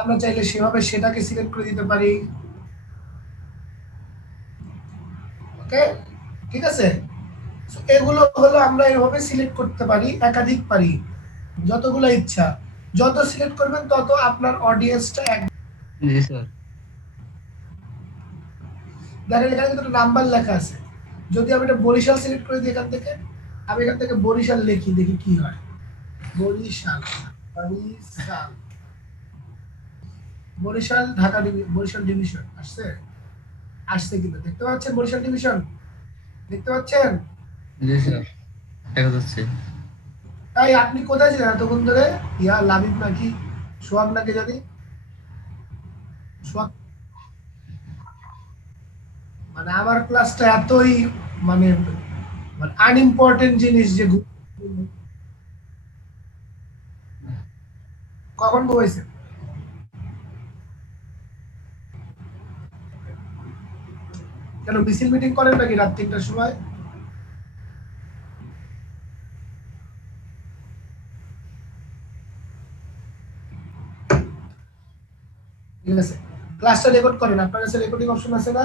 আমরা চাইলে সেভাবে সেটাকে সিলেক্ট করে দিতে পারি। ওকে, ঠিক আছে। এগুলো হলো আমরা এভাবে সিলেক্ট করতে পারি, একাধিক পারি, যতগুলো ইচ্ছা। যত সিলেক্ট করবেন তত আপনার অডিয়েন্সটা জি স্যার। দেখেন এখানে কিন্তু নাম্বার লেখা আছে। যদি আমি এটা বরিশাল সিলেক্ট করে দিই এখান থেকে, আমি এখান থেকে বরিশাল লিখি, দেখি কি হয়। বরিশাল, বরিশাল, বরিশাল ঢাকা বরিশাল ডিভিশন আসছে, আসছে কিন্তু দেখতে পাচ্ছেন বরিশাল ডিভিশন, দেখতে পাচ্ছেন? জি স্যার, দেখা যাচ্ছে। তাই আপনি কোথায় ছিলেন এতক্ষণ ধরে? ইয়া লাবিব নাকি সোহাগ নাকি জানি, সোহাগ। মানে আমার ক্লাসটা এতই মানে মানে আনইম্পর্টেন্ট জিনিস যে কখন ঘুমাইছে? কেন মিছিল মিটিং করেন নাকি রাত ৩টার সময়? ঠিক আছে, ক্লাসটা রেকর্ড করেন, আপনার কাছে রেকর্ডিং অপশন আছে না?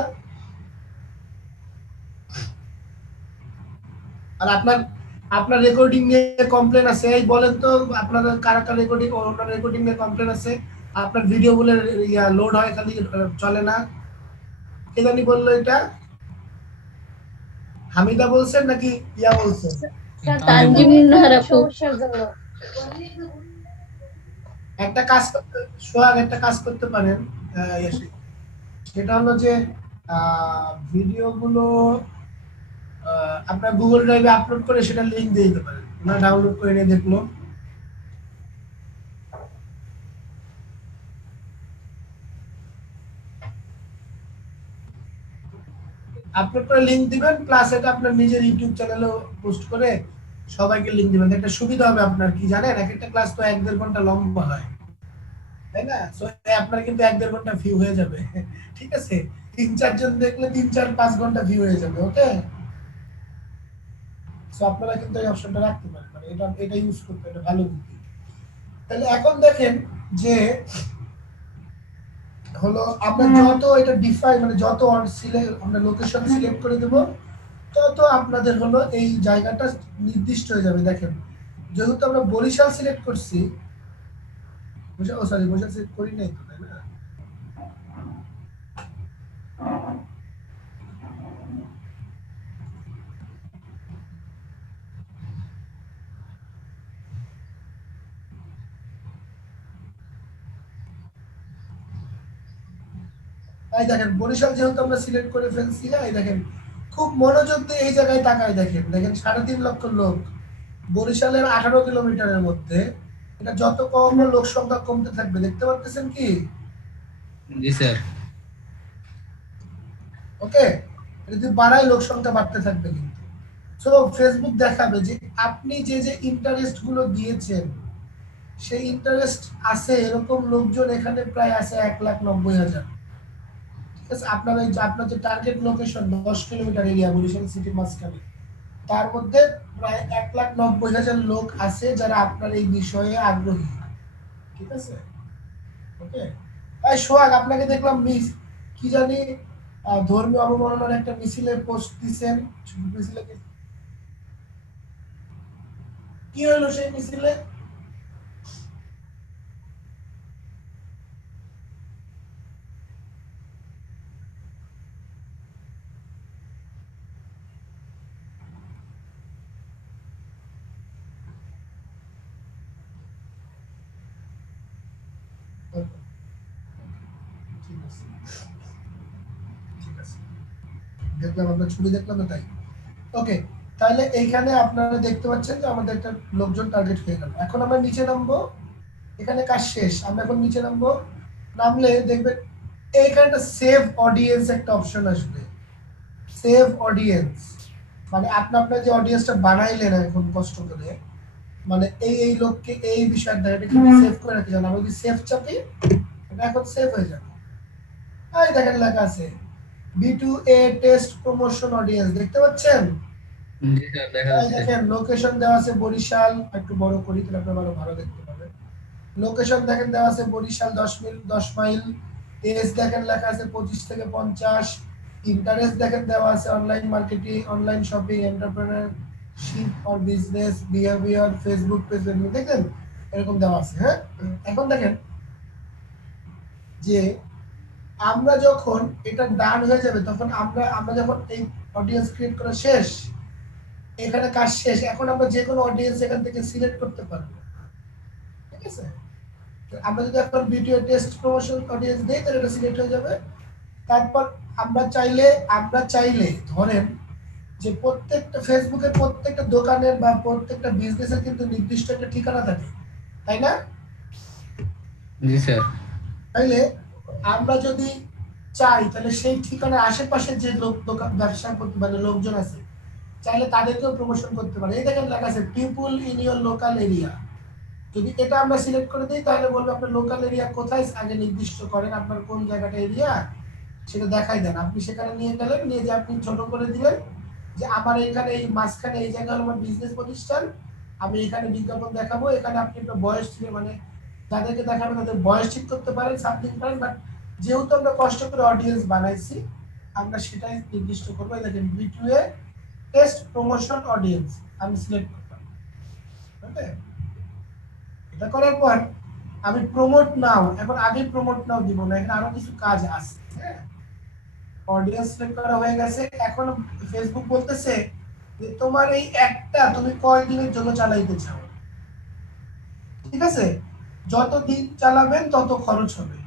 আর আপনার আপনার রেকর্ডিং নিয়ে কমপ্লেন আছে, এই বলেন তো আপনার কারা কারা রেকর্ডিং, ওনার রেকর্ডিং নিয়ে কমপ্লেন আছে, আপনার ভিডিও গুলো ইয়া লোড হয় খালি, চলে না। কে জানি বললো এটা? হামিদা বলছেন নাকি ইয়া বলছেন? তানজিম। একটা কাজ করতে, সোহাগ একটা কাজ করতে পারেন, সেটা হলো যে ভিডিও গুলো আপনার গুগল ড্রাইভে আপলোড করে সেটা লিংক দিয়ে দিতে পারেন, না ডাউনলোড করে নিয়ে দেখলো। আপলোড করে লিংক দিবেন, প্লাস এটা আপনার নিজের ইউটিউব চ্যানেলেও পোস্ট করে সবাইকে লিংক দিবেন। একটা সুবিধা হবে আপনার কি জানেন, এক একটা ক্লাস তো ১-১.৫ ঘন্টা লম্বা হয়, তাই না? সো আপনার কিন্তু ১-১.৫ ঘন্টা ভিউ হয়ে যাবে। ঠিক আছে, ৩-৪ জন দেখলে ৩-৪-৫ ঘন্টা ভিউ হয়ে যাবে। ওকে, সো আপনারা কিন্তু এই অপশনটা রাখতে পারেন, মানে এটা ইউজ করতে, এটা ভালো বুদ্ধি। তাহলে এখন দেখেন যে হলো আমরা যত এটা ডিফাইন মানে যত আমরা লোকেশন সিলেক্ট করে দেব, তত আপনাদের হলো এই জায়গাটা নির্দিষ্ট হয়ে যাবে। দেখেন যেহেতু আমরা বরিশাল সিলেক্ট করছি, বরিশাল সিলেক্ট করি নাই তো, তাই না? এই দেখেন বরিশাল যেহেতু আমরা সিলেক্ট করে ফেলছি, এই দেখেন খুব মনোযোগ দিয়ে এই জায়গায় তাকায় দেখেন, দেখেন ৩.৫ লক্ষ লোক বরিশালের ১৮ কিলোমিটারের মধ্যে, এটা যত কম লোক সংখ্যা কমতে থাকবে, দেখতে পাচ্ছেন কি? জি স্যার। ওকে, যদি বাড়ায় লোক সংখ্যা বাড়তে থাকবে কিন্তু। সো ফেসবুক দেখাবে যে আপনি যে যে ইন্টারেস্ট গুলো দিয়েছেন, সেই ইন্টারেস্ট আছে এরকম লোকজন এখানে প্রায় আছে ১,৯০,০০০। ঠিক আছে, আপনার এই যে আপনার যে target location ১০ kilometre area Barishal সিটির মাঝখানে, তার মধ্যে প্রায় ১,৯০,০০০ লোক আছে যারা আপনার এই বিষয়ে আগ্রহী। ঠিক আছে, ওকে। এই সোহাগ, আপনাকে দেখলাম কি জানি ধর্মীয় অবমাননার একটা মিছিলের পোস্ট দিছেন, মিছিলে কি হলো সেই মিছিলে? ঠিক আছে, ঠিক আছে, দেখলাম আপনার ছবি দেখলাম না তাই। ওকে, তাহলে এইখানে আপনারা দেখতে পাচ্ছেন যে আমাদের একটা লোকজন টার্গেট হয়ে গেল। এখন আমরা নিচে নামবো, এখানে কাজ শেষ, আমরা এখন নিচে নামবো। নামলে দেখবেন এইখানে একটা সেভ অডিয়েন্স একটা অপশন আসবে। সেভ অডিয়েন্স মানে আপনার যে অডিয়েন্সটা বানাইলেন এখন কষ্ট করে, মানে এই লোককে এই বিষয়টা এটা কিন্তু সেভ করে রাখতে চান, আমরা যদি সেভ চাপি এটা এখন সেভ হয়ে যাবে। এই দেখেন লেখা আছে B2A টেস্ট প্রমোশন অডিয়েন্স, দেখতে পাচ্ছেন? জি স্যার, দেখা এই যাচ্ছে। দেখেন লোকেশন দেওয়া আছে বরিশাল, একটু বড় করি তাহলে আপনারা ভালো দেখতে পাবেন। লোকেশন দেখেন দেওয়া আছে বরিশাল 10 মাইল। এজ দেখেন লেখা আছে 25 থেকে 50। ইন্টারেস্ট দেখেন দেওয়া আছে online marketing, online shopping, entrepreneurship or business, behaviour, Facebook page দেখেন এরকম দেওয়া আছে। হ্যাঁ, এখন দেখেন যে আমরা যখন এটা ডান হয়ে যাবে তখন আমরা আমরা যখন এই অডিয়েন্স ক্রিয়েট করা শেষ, এখানে কাজ শেষ, এখন আমরা যে কোনো অডিয়েন্স এখান থেকে সিলেক্ট করতে পারবো। ঠিক আছে, আমরা যদি এখন ভিডিও টেস্ট প্রমোশন অডিয়েন্স দেই তাহলে এটা সিলেক্ট হয়ে যাবে। তারপর আমরা চাইলে ধরেন যে প্রত্যেকটা ফেসবুকের প্রত্যেকটা দোকানের বা প্রত্যেকটা বিজনেসের কিন্তু নির্দিষ্ট একটা ঠিকানা থাকে, তাই না? জি স্যার। তাইলে আমরা যদি চাই তাহলে সেই ঠিকানার আশেপাশে যে দোকান ব্যবসা করতে মানে লোকজন আছে চাইলে তাদেরকেও প্রমোশন করতে পারে। এই দেখেন লেখা আছে people in your local area. যদি এটা আমরা সিলেক্ট করে দিই তাহলে বলবো আপনার লোকাল এরিয়া কোথায়, আগে নির্দিষ্ট করেন আপনার কোন জায়গাটা এরিয়া, সেটা দেখাই দেন। আপনি সেখানে নিয়ে গেলেন, নিয়ে যে আপনি ছোট করে দিলেন যে আমার এখানে এই মাঝখানে এই জায়গা হলো আমার বিজনেস প্রতিষ্ঠান, আমি এখানে বিজ্ঞাপন দেখাবো। এখানে আপনি একটা বয়স থেকে মানে যাদেরকে দেখাবেন তাদের বয়স ঠিক করতে পারেন, সামথিং পারেন, বাট যেহেতু আমরা কষ্ট করে অডিয়েন্স বানাইছি আমরা সেটাই নির্দিষ্ট করবো। এই দেখেন বিটুয়ে টেস্ট প্রমোশন অডিয়েন্স আমি সিলেক্ট করলাম। ওকে, এটা করার পর আমি প্রমোট নাও, এখন আগে প্রমোট নাও দিব না, এখানে আরো কিছু কাজ আছে। হ্যাঁ, অডিয়েন্স সিলেক্ট করা হয়ে গেছে। এখন ফেসবুক বলতেছে যে তোমার এই একটা তুমি কয় দিনের জন্য চালাইতে চাও। ঠিক আছে, যত দিন চালাবেন তত খরচ হবে।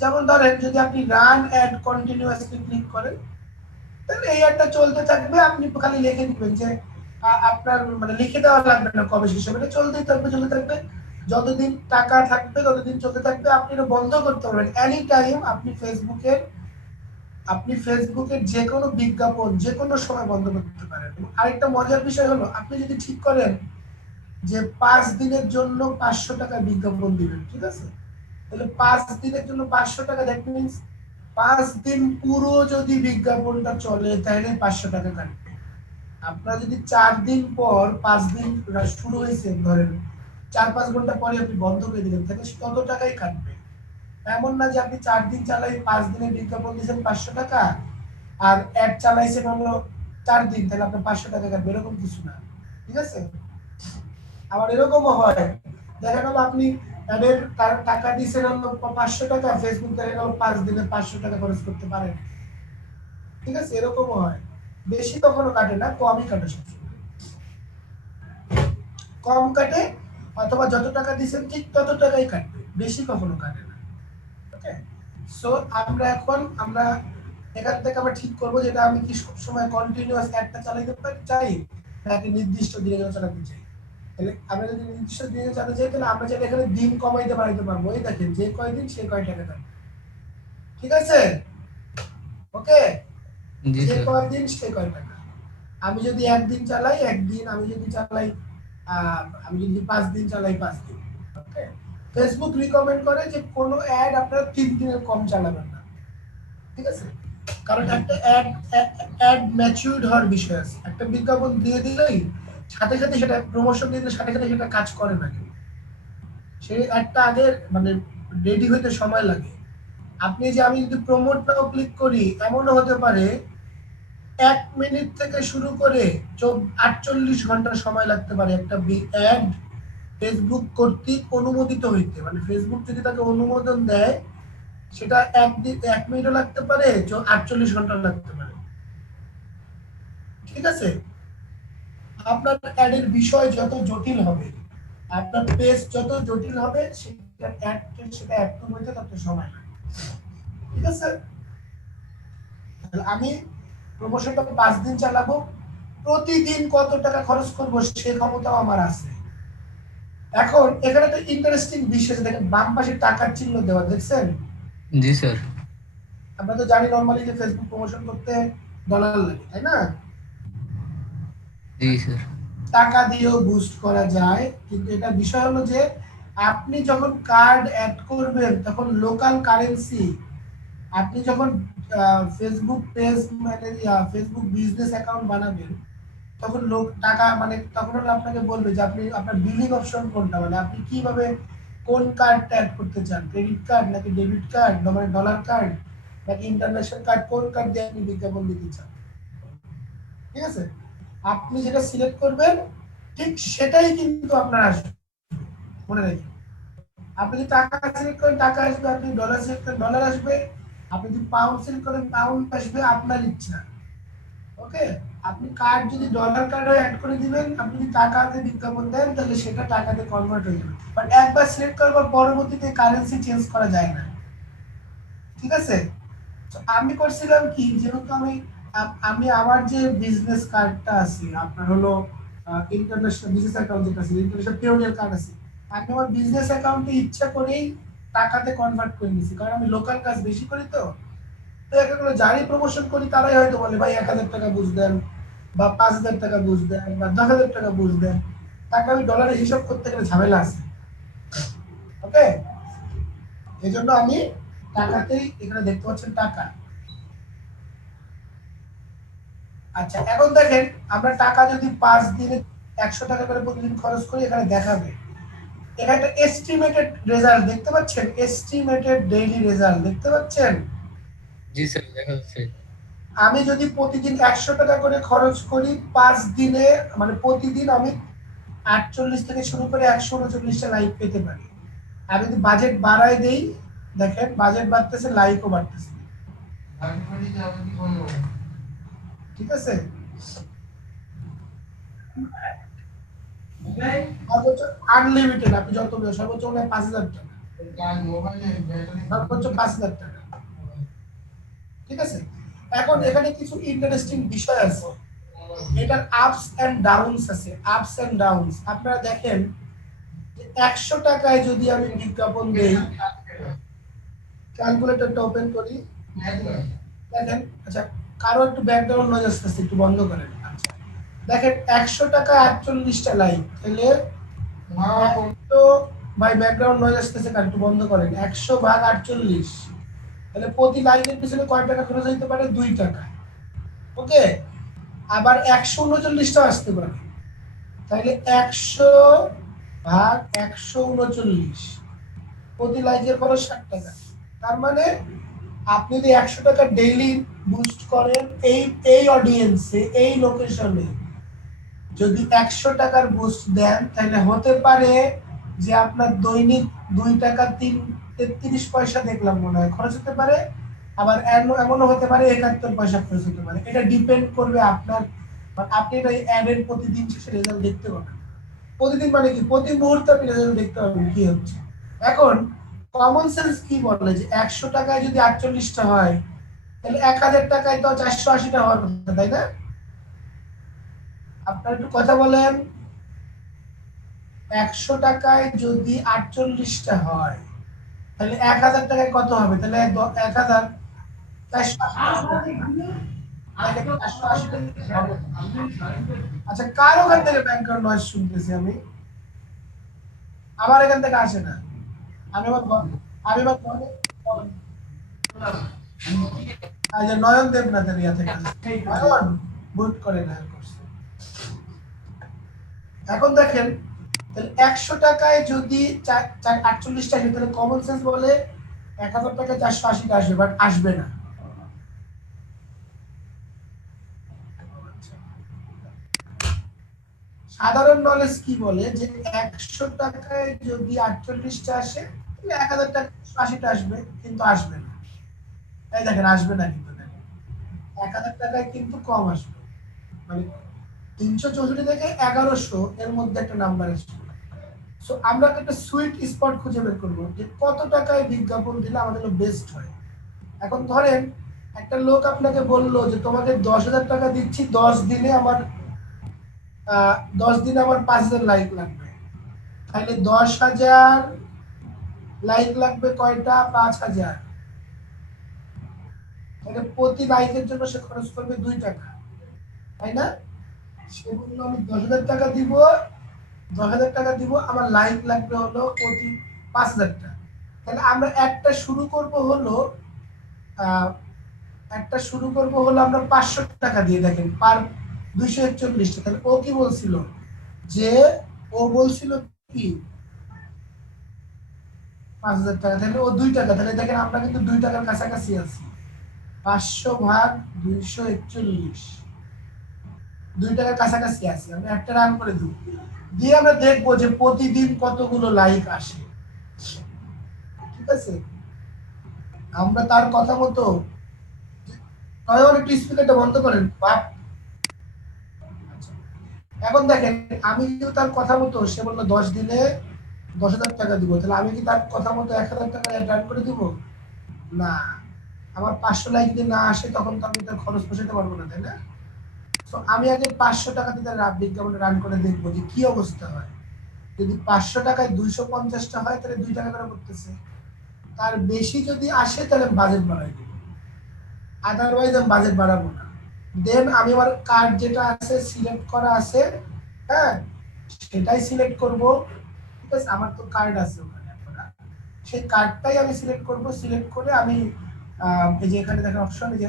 যেমন ধরেন যদি আপনি রান অ্যাড কন্টিনিউয়াসলি ক্লিক করেন তাহলে এই অ্যাডটা চলতে থাকবে, আপনি খালি লিখে দিবেন যে আপনার মানে লিখে দেওয়া লাগবে না কবে শেষ হবে, এটা চলতেই থাকবে চলতে থাকবে, যতদিন টাকা থাকবে ততদিন চলতে থাকবে। আপনি এটা বন্ধ করতে পারবেন এনি টাইম। আপনি ফেসবুকের যে কোনো বিজ্ঞাপন যে কোনো সময় বন্ধ করতে পারেন। আরেকটা মজার বিষয় হলো আপনি যদি ঠিক করেন যে 5 দিনের জন্য 500 টাকা বিজ্ঞাপন দিবেন, ঠিক আছে, তাহলে 5 দিনের জন্য 500 টাকা, দ্যাট মিনস 5 দিন পুরো যদি বিজ্ঞাপনটা চলে তাহলে 500 টাকা কাটবে। আপনার যদি 4 দিন পর 5 দিন শুরু হয়েছে ধরেন 4-5 ঘন্টা পরে আপনি বন্ধ করে দিলেন তাহলে তত টাকাই কাটবে। এমন না যে আপনি 4 দিন চালাই 5 দিনের বিজ্ঞাপন দিয়েছেন 500 টাকা আর অ্যাড চালাইছেন হলো 4 দিন, তাহলে আপনার 500 টাকা কাটবে, এরকম কিছু না। ঠিক আছে, আবার এরকমও হয় দেখা গেল আপনি অ্যাডের টাকা দিয়েছেন হলো 500 টাকা, ফেসবুক দেখা গেল 5 দিনে 500 টাকা খরচ করতে পারেন। ঠিক আছে, এরকমও হয়। বেশি কখনো কাটে না, কমই কাটে সবসময়, কম কাটে অথবা যত টাকা দিয়েছেন ঠিক তত টাকাই কাটবে, বেশি কখনো কাটে না। ওকে, সো আমরা এখান থেকে আমরা ঠিক করবো যেটা আমি কি সবসময় কন্টিনিউয়াস একটা চালাতে চাই নাকি নির্দিষ্ট দিনের জন্য চালাতে চাই। তাহলে আমরা যদি নির্দিষ্ট দিনে চালাতে চাই তাহলে আমরা চাইলে এখানে দিন কমাইতে বাড়াইতে পারবো। এই দেখেন যে কয় দিন সে কয় টাকা কাটবে। ঠিক আছে, ওকে, জি যে স্যার। কয় দিন সে কয় টাকা। আমি যদি একদিন চালাই একদিন, আমি যদি চালাই আমি যদি 5 দিন চালাই 5 দিন। ওকে, ফেসবুক রিকমেন্ড করে যে কোনো অ্যাড আপনারা 3 দিনের কম চালাবেন না। ঠিক আছে, কারণ একটা অ্যাড ম্যাচিউরড হওয়ার বিষয় আছে। একটা বিজ্ঞাপন দিয়ে দিলেই সাথে সাথে সেটা প্রমোশন দিলে সাথে সাথে সেটা কাজ করে না, সেই একটা আগে মানে রেডি হইতে সময় লাগে। আপনি যে আমি যদি প্রমোট নাও ক্লিক করি এমনও হতে পারে 1 মিনিট থেকে শুরু করে 48 ঘন্টা সময় লাগতে পারে একটা অ্যাড ফেসবুক কর্তৃক অনুমোদিত হইতে। মানে ফেসবুক যদি তাকে অনুমোদন দেয় সেটা 1 মিনিটও লাগতে পারে, 48 ঘন্টা লাগতে পারে। ঠিক আছে, আপনার অ্যাডের বিষয় যত জটিল হবে, আপনার পেজ যত জটিল হবে সেটা অ্যাক্টিভ হইতে তত সময় লাগে। ঠিক আছে, আমি প্রমোশনটা 5 দিন চালাবো, প্রতিদিন কত টাকা খরচ করবো সে ক্ষমতাও আমার আছে। এখন এখানে একটা ইন্টারেস্টিং বিষয় দেখেন বাম পাশে টাকার চিহ্ন দেওয়া, দেখছেন? জি স্যার। আমরা তো জানি নরমালি যে ফেসবুক প্রমোশন করতে ডলার লাগে, তাই না? জি স্যার। টাকা দিয়েও বুস্ট করা যায়, কিন্তু এটা বিষয় হলো যে আপনি যখন কার্ড অ্যাড করবেন তখন লোকাল কারেন্সি, আপনি যখন ফেসবুক পেজ মানে ফেসবুক বিজনেস অ্যাকাউন্ট বানাবেন তখন লোক টাকা মানে তখন হলো আপনাকে বলবে যে আপনি আপনার বিলিং অপশন কোনটা, মানে আপনি কিভাবে কোন কার্ডটা অ্যাড করতে চান, ক্রেডিট কার্ড নাকি ডেবিট কার্ড মানে ডলার কার্ড নাকি ইন্টারন্যাশনাল কার্ড, কোন কার্ড দিয়ে আপনি বিজ্ঞাপন দিতে চান। ঠিক আছে, আপনি যেটা সিলেক্ট করবেন ঠিক সেটাই কিন্তু আপনার আসবে, মনে রাখবেন। আপনি যদি টাকা সিলেক্ট করেন টাকা আসবে, আপনি ডলার সিলেক্ট করেন ডলার আসবে, আপনি যদি পাউন্ড সিলেক্ট করেন পাউন্ড আসবে, আপনার ইচ্ছা। ওকে, আপনি কার্ড যদি ডলার কার্ডে অ্যাড করে দিবেন, আপনি যদি টাকাতে বিজ্ঞাপন দেন তাহলে সেটা টাকাতে কনভার্ট হয়ে যাবে, বাট একবার সিলেক্ট করার পর পরবর্তীতে কারেন্সি চেঞ্জ করা যায় না। ঠিক আছে, তো আমি করছিলাম কি, যেহেতু আমি আমার যে বিজনেস কার্ডটা আছে আপনার হলো ইন্টারন্যাশনাল বিজনেস অ্যাকাউন্ট যেটা আছে, ইন্টারন্যাশনাল পিওনিয়ার কার্ড আছে, আমি আমার বিজনেস অ্যাকাউন্টে ইচ্ছা করেই টাকাতে কনভার্ট করে নিয়েছি, কারণ আমি লোকাল কাজ বেশি করি। তো দেখা গেলো যারই প্রমোশন করি তারাই হয়তো বলে ভাই 1,000 টাকা বুঝ দেন বা 5,000 টাকা বুঝ দেন বা 10,000 টাকা বুঝ দেন, তাকে আমি ডলারে হিসাব করতে গেলে ঝামেলা আছে। ওকে, এই জন্য আমি টাকাতেই, এখানে দেখতে পাচ্ছেন টাকা। আচ্ছা এখন দেখেন, আমরা টাকা যদি 5 দিনে 100 টাকা করে প্রতিদিন খরচ করি, এখানে দেখাবে এখানে একটা এস্টিমেটেড রেজাল্ট দেখতে পাচ্ছেন, এস্টিমেটেড ডেইলি রেজাল্ট দেখতে পাচ্ছেন। জি স্যার, দেখা যাচ্ছে। আমি যদি প্রতিদিন 100 টাকা করে খরচ করি 5 দিনে, মানে প্রতিদিন আমি 48 থেকে শুরু করে 139টা লাইক পেতে পারি। আমি যদি বাজেট বাড়ায় দেই, দেখেন বাজেট বাড়তেছে, লাইকও বাড়তেছে। ঠিক আছে, সর্বোচ্চ আনলিমিটেড, আপনি যত সর্বোচ্চ মনে হয় 5,000 টাকা, সর্বোচ্চ 5,000 টাকা। ঠিক আছে, এখন এখানে কিছু ইন্টারেস্টিং বিষয় আছে, এটার আপস এন্ড ডাউনস আছে, আপস এন্ড ডাউনস। আপনারা দেখেন 100 টাকায় যদি আমি বিজ্ঞাপন দেই, ক্যালকুলেটরটা ওপেন করি, দেখেন। আচ্ছা, কারো একটু ব্যাকগ্রাউন্ড নয়েজ আসতেছে, একটু বন্ধ করেন। আচ্ছা দেখেন 100 টাকা 48টা লাইক, তাহলে তো ভাই ব্যাকগ্রাউন্ড নয়েজ আসতেছে, কার একটু বন্ধ করেন। 100/48, তাহলে প্রতি লাইনের পিছনে কয় টাকা খরচ হইতে পারে? 2 টাকা। ওকে, আবার 139টা আসতে পারে, তাহলে 100/139, প্রতি লাইকের খরচ 60 টাকা। তার মানে আপনি যদি 100 টাকা ডেইলি বুস্ট করেন, এই এই অডিয়েন্সে এই লোকেশনে যদি 100 টাকার বুস্ট দেন, তাহলে হতে পারে যে আপনার দৈনিক 2 টাকা 33 পয়সা দেখলাম মনে হয় খরচ হতে পারে, আবার এমনও হতে পারে 71 পয়সা খরচ হতে পারে। এটা ডিপেন্ড করবে আপনার, আপনি এটা অ্যাডের প্রতিদিন শেষে রেজাল্ট দেখতে পাবেন। প্রতিদিন মানে কি, প্রতি মুহূর্তে আপনি রেজাল্ট দেখতে পাবেন কি হচ্ছে। এখন কমন সেন্স কি বলে যে 100 টাকায় যদি 48টা হয়, তাহলে 1,000 টাকায় তো 480টা হওয়ার কথা, তাই না? আপনার একটু কথা বলেন, 100 টাকায় যদি 48টা হয়, তাহলে 1,000 টাকায় কত হবে? তাহলে 1,000 আচ্ছা, কার ওখান থেকে ব্যাংকার নয়েজ শুনতেছি আমি? আমার এখান থেকে আসে না। আমি এবার আমি এবার আচ্ছা, নয়ন দেবনাথের ইয়া থেকে নয়ন বুট করে না করছে। এখন দেখেন, তাহলে 100 টাকায় যদি 48টা আসে, তাহলে কমন সেন্স বলে 1,000 টাকায় 480টা আসবে, বাট আসবে না। সাধারণ নলেজ কি বলে যে 100 টাকায় যদি 48টা আসে, তাহলে 1,000 টাকা 80টা আসবে, কিন্তু আসবে না। তাই দেখেন আসবে না, কিন্তু দেখেন 1,000 টাকায় কিন্তু কম আসবে, মানে 364 থেকে 1100 এর মধ্যে একটা নাম্বার আসবে। সো আমরা একটা সুইট স্পট খুঁজে বের করবো যে কত টাকায় বিজ্ঞাপন দিলে আমাদের বেস্ট হয়। এখন ধরেন একটা লোক আপনাকে বললো যে তোমাকে 10,000 টাকা দিচ্ছি, 10 দিনে আমার 10 দিনে আমার 5,000 লাইক লাগবে, তাহলে 10,000 লাইক লাগবে কয়টা? 5,000। তাহলে প্রতি লাইকের জন্য সে খরচ করবে 2 টাকা, তাই না? সে বললো আমি 10,000 টাকা দিব, 10,000 টাকা দিব, আমার লাইক লাগবে হলো প্রতি 5,000টা। তাহলে আমরা একটা শুরু করব হলো আহ, আমরা 500 টাকা দিয়ে, দেখেন 241টা। তাহলে ও কি বলছিল যে ও বলছিল কি 5,000 টাকা, তাহলে ও 2 টাকা। তাহলে দেখেন আমরা কিন্তু 2 টাকার কাছাকাছি আছি। 500 ভাগ 241, 2 টাকার কাছাকাছি আছি। আমরা একটা রান করে দিব, দিয়ে আমরা দেখবো যে প্রতিদিন কতগুলো লাইক আসে। ঠিক আছে, আমরা তার কথা মতো একটু স্পিকারটা বন্ধ করেন বাপ। এখন দেখেন আমি কিন্তু তার কথা মতো, সে বললো 10 দিনে 10,000 টাকা দিব, তাহলে আমি কি তার কথা মতো 1,000 টাকা রান করে দিব? না, আমার 500 লাইক যদি না আসে তখন তো আমি তার খরচ পোষাতে পারবো না, তাই না? তো আমি আগে 500 টাকা দিয়ে তার বিজ্ঞাপনটা রান করে দেখবো যে কি অবস্থা হয়। যদি 500 টাকায় 250টা হয় তাহলে 2 টাকা করে করতেছে। তার বেশি যদি আসে তাহলে বাজেট বাড়াই দেবো, আদারওয়াইজ আমি বাজেট বাড়াবো না। দেন আমি আমার কার্ড যেটা আছে সিলেক্ট করা আছে, হ্যাঁ, সেটাই সিলেক্ট করব। ঠিক আছে, আমার তো কার্ড আছে ওখানে করা, সেই কার্ডটাই আমি সিলেক্ট করব। সিলেক্ট করে আমি এই যে এখানে দেখেন অপশন, এই যে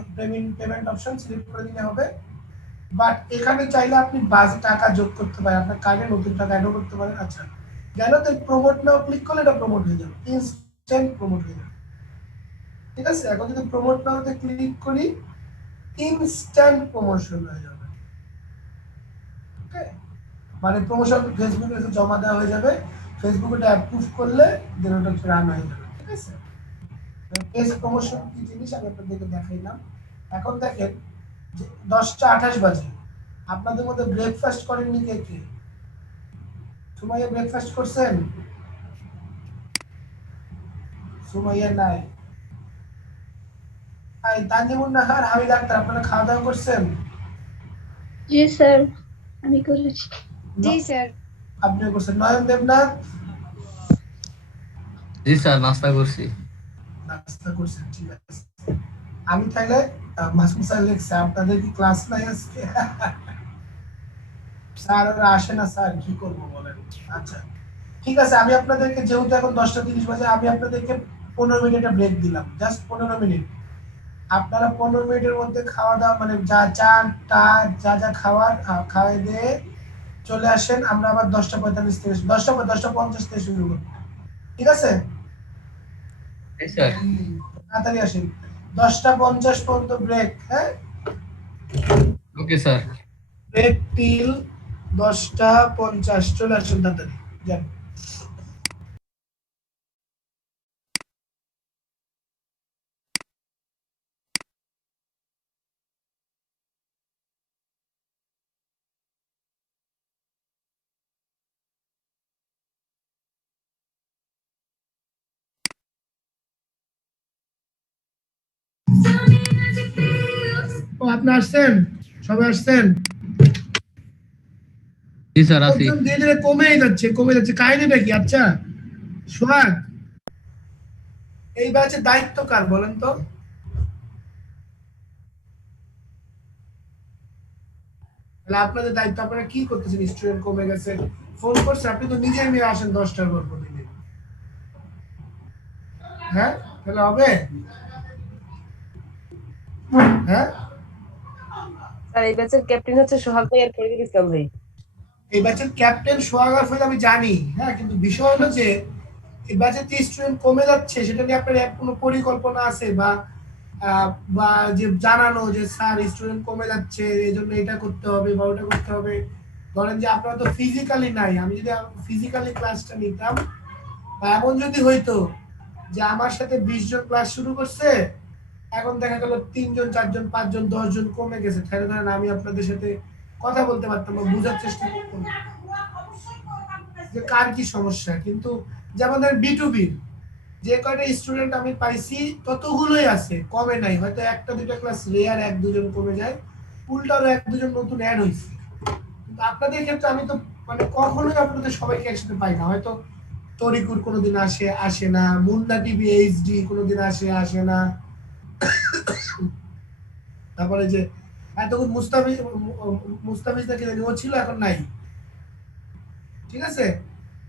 পেমেন্ট অপশন সিলেক্ট করে দিলে হবে। বাট এখানে চাইলে আপনি বাজে টাকা যোগ করতে পারেন, আপনার কার্ডে নতুন টাকা অ্যাডও করতে পারেন। আচ্ছা, গেল তো প্রমোট নাও ক্লিক করলে এটা প্রমোট হয়ে যাবে, ইনস্ট্যান্ট প্রমোট হয়ে যাবে। ঠিক আছে, এখন যদি প্রমোট নাওতে ক্লিক করি ইনস্ট্যান্ট প্রমোশন হয়ে যাবে। ওকে, মানে প্রমোশন ফেসবুকে এসে জমা দেওয়া হয়ে যাবে, ফেসবুক এটা অ্যাপ্রুভ করলে দেন ওটা রান হয়ে যাবে। ঠিক আছে, পেজ প্রমোশন কি জিনিস আমি আপনাদেরকে দেখাইলাম। এখন দেখেন যে 10টা 28 বাজে, আপনাদের মধ্যে ব্রেকফাস্ট করেননি কে কে? সুমাইয়া ব্রেকফাস্ট করছেন? সুমাইয়া নাই। তানজিমুন নাহার, হামিদ আক্তার, আপনারা খাওয়া দাওয়া করছেন? জি স্যার, আমি করেছি। জি স্যার। আপনিও করছেন। নয়ন দেবনাথ? জি স্যার, নাস্তা করছি। নাস্তা করছেন, ঠিক আছে। আমি তাহলে মাসুম স্যার লিখছে আপনাদের কি ক্লাস নাই আজকে? স্যার ওরা আসে না স্যার, কি করবো বলেন। আচ্ছা ঠিক আছে, আমি আপনাদেরকে যেহেতু এখন 10টা 30 বাজে, আমি আপনাদেরকে 15 মিনিটের ব্রেক দিলাম, জাস্ট 15 মিনিট। আপনারা 15 মিনিটের মধ্যে খাওয়া দাওয়া মানে যা চা টা যা যা খাওয়ার খাওয়াই দিয়ে চলে আসেন। আমরা আবার 10টা 45 থেকে 10টা 50 থেকে শুরু করবো। ঠিক আছে, জি স্যার। তাড়াতাড়ি আসেন। 10টা 50 পর্যন্ত ব্রেক। হ্যাঁ, ওকে স্যার। ব্রেক টিল 10টা 50। চলে আসেন তাড়াতাড়ি, যান। ও আপনি আসছেন, সবাই আসছেন? জি স্যার, আছি। লোকজন ধীরে ধীরে কমে যাচ্ছে, কাহিনীটা কি? আচ্ছা সোহাগ, এই ব্যাচের দায়িত্ব কার বলেন তো? তাহলে আপনাদের দায়িত্ব, আপনারা কি করতেছেন? স্টুডেন্ট কমে গেছে, ফোন করছে, আপনি তো নিজে নিয়ে আসেন 10টার পর প্রতিদিন। হ্যাঁ, তাহলে হবে? হ্যাঁ, স্যার এই ব্যাচের ক্যাপ্টেন হচ্ছে সোহাগ ভাই আর ফরিদুল ইসলাম ভাই। এই ব্যাচের ক্যাপ্টেন সোহাগ আর ফরিদ আমি জানি, হ্যাঁ, কিন্তু বিষয় হলো যে এই ব্যাচের যে স্টুডেন্ট কমে যাচ্ছে সেটা নিয়ে আপনার কোনো পরিকল্পনা আছে বা বা যে জানানো যে স্যার স্টুডেন্ট কমে যাচ্ছে এই জন্য এটা করতে হবে বা ওটা করতে হবে। ধরেন যে আপনারা তো ফিজিক্যালি নাই, আমি যদি ফিজিক্যালি ক্লাসটা নিতাম, বা এমন যদি হইতো যে আমার সাথে 20 জন ক্লাস শুরু করছে, এখন দেখা গেল 3 জন 4 জন 5 জন 10 জন কমে গেছে, তাহলে ধরেন আমি আপনাদের সাথে কথা বলতে পারতাম বা বোঝার চেষ্টা করতাম যে কার কি সমস্যা। কিন্তু যেমন ধরেন B2B যে কয়টা স্টুডেন্ট আমি পাইছি ততগুলোই আছে, কমে নাই। হয়তো 1টা 2টা ক্লাস রেয়ার 1 2 জন কমে যায়, উল্টারও 1 2 জন নতুন অ্যাড হয়েছে। কিন্তু আপনাদের ক্ষেত্রে আমি তো মানে কখনোই আপনাদের সবাইকে একসাথে পাই না। হয়তো তরিকুর কোনোদিন আসে, আসে না, মুন্না টিভি এইচডি কোনোদিন আসে, আসে না। তারপরে যে এতক্ষণ মুস্তাফিজ নাকি জানি ও ছিল, এখন নাই। ঠিক আছে,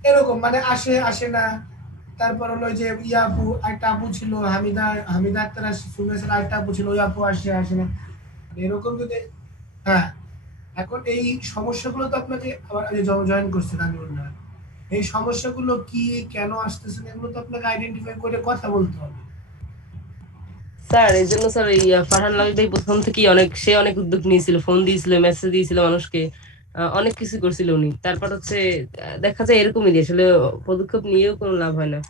এরকম মানে আসে, আসে না। তারপর হলো যে ইয়াপু একটা আপু ছিল, হামিদা হামিদা আক্তার শুনেছেন, আরেকটা আপু ছিল, ওই আপু আসে, আসে না। এরকম যদি, হ্যাঁ, এখন এই সমস্যাগুলো তো আপনাকে আবার আগে জয়েন করছেন আমি না, এই সমস্যাগুলো কি কেন আসতেছে এগুলো তো আপনাকে আইডেন্টিফাই করে কথা বলতে হবে। স্যার এই জন্য স্যার এই ফারহান লাল ভাই প্রথম থেকেই অনেক উদ্যোগ নিয়েছিল, ফোন দিয়েছিল, মেসেজ দিয়েছিল মানুষকে, অনেক কিছু করছিল উনি। তারপর হচ্ছে দেখা যায় এরকমই আসলে পদক্ষেপ নিয়েও কোনো লাভ হয় না।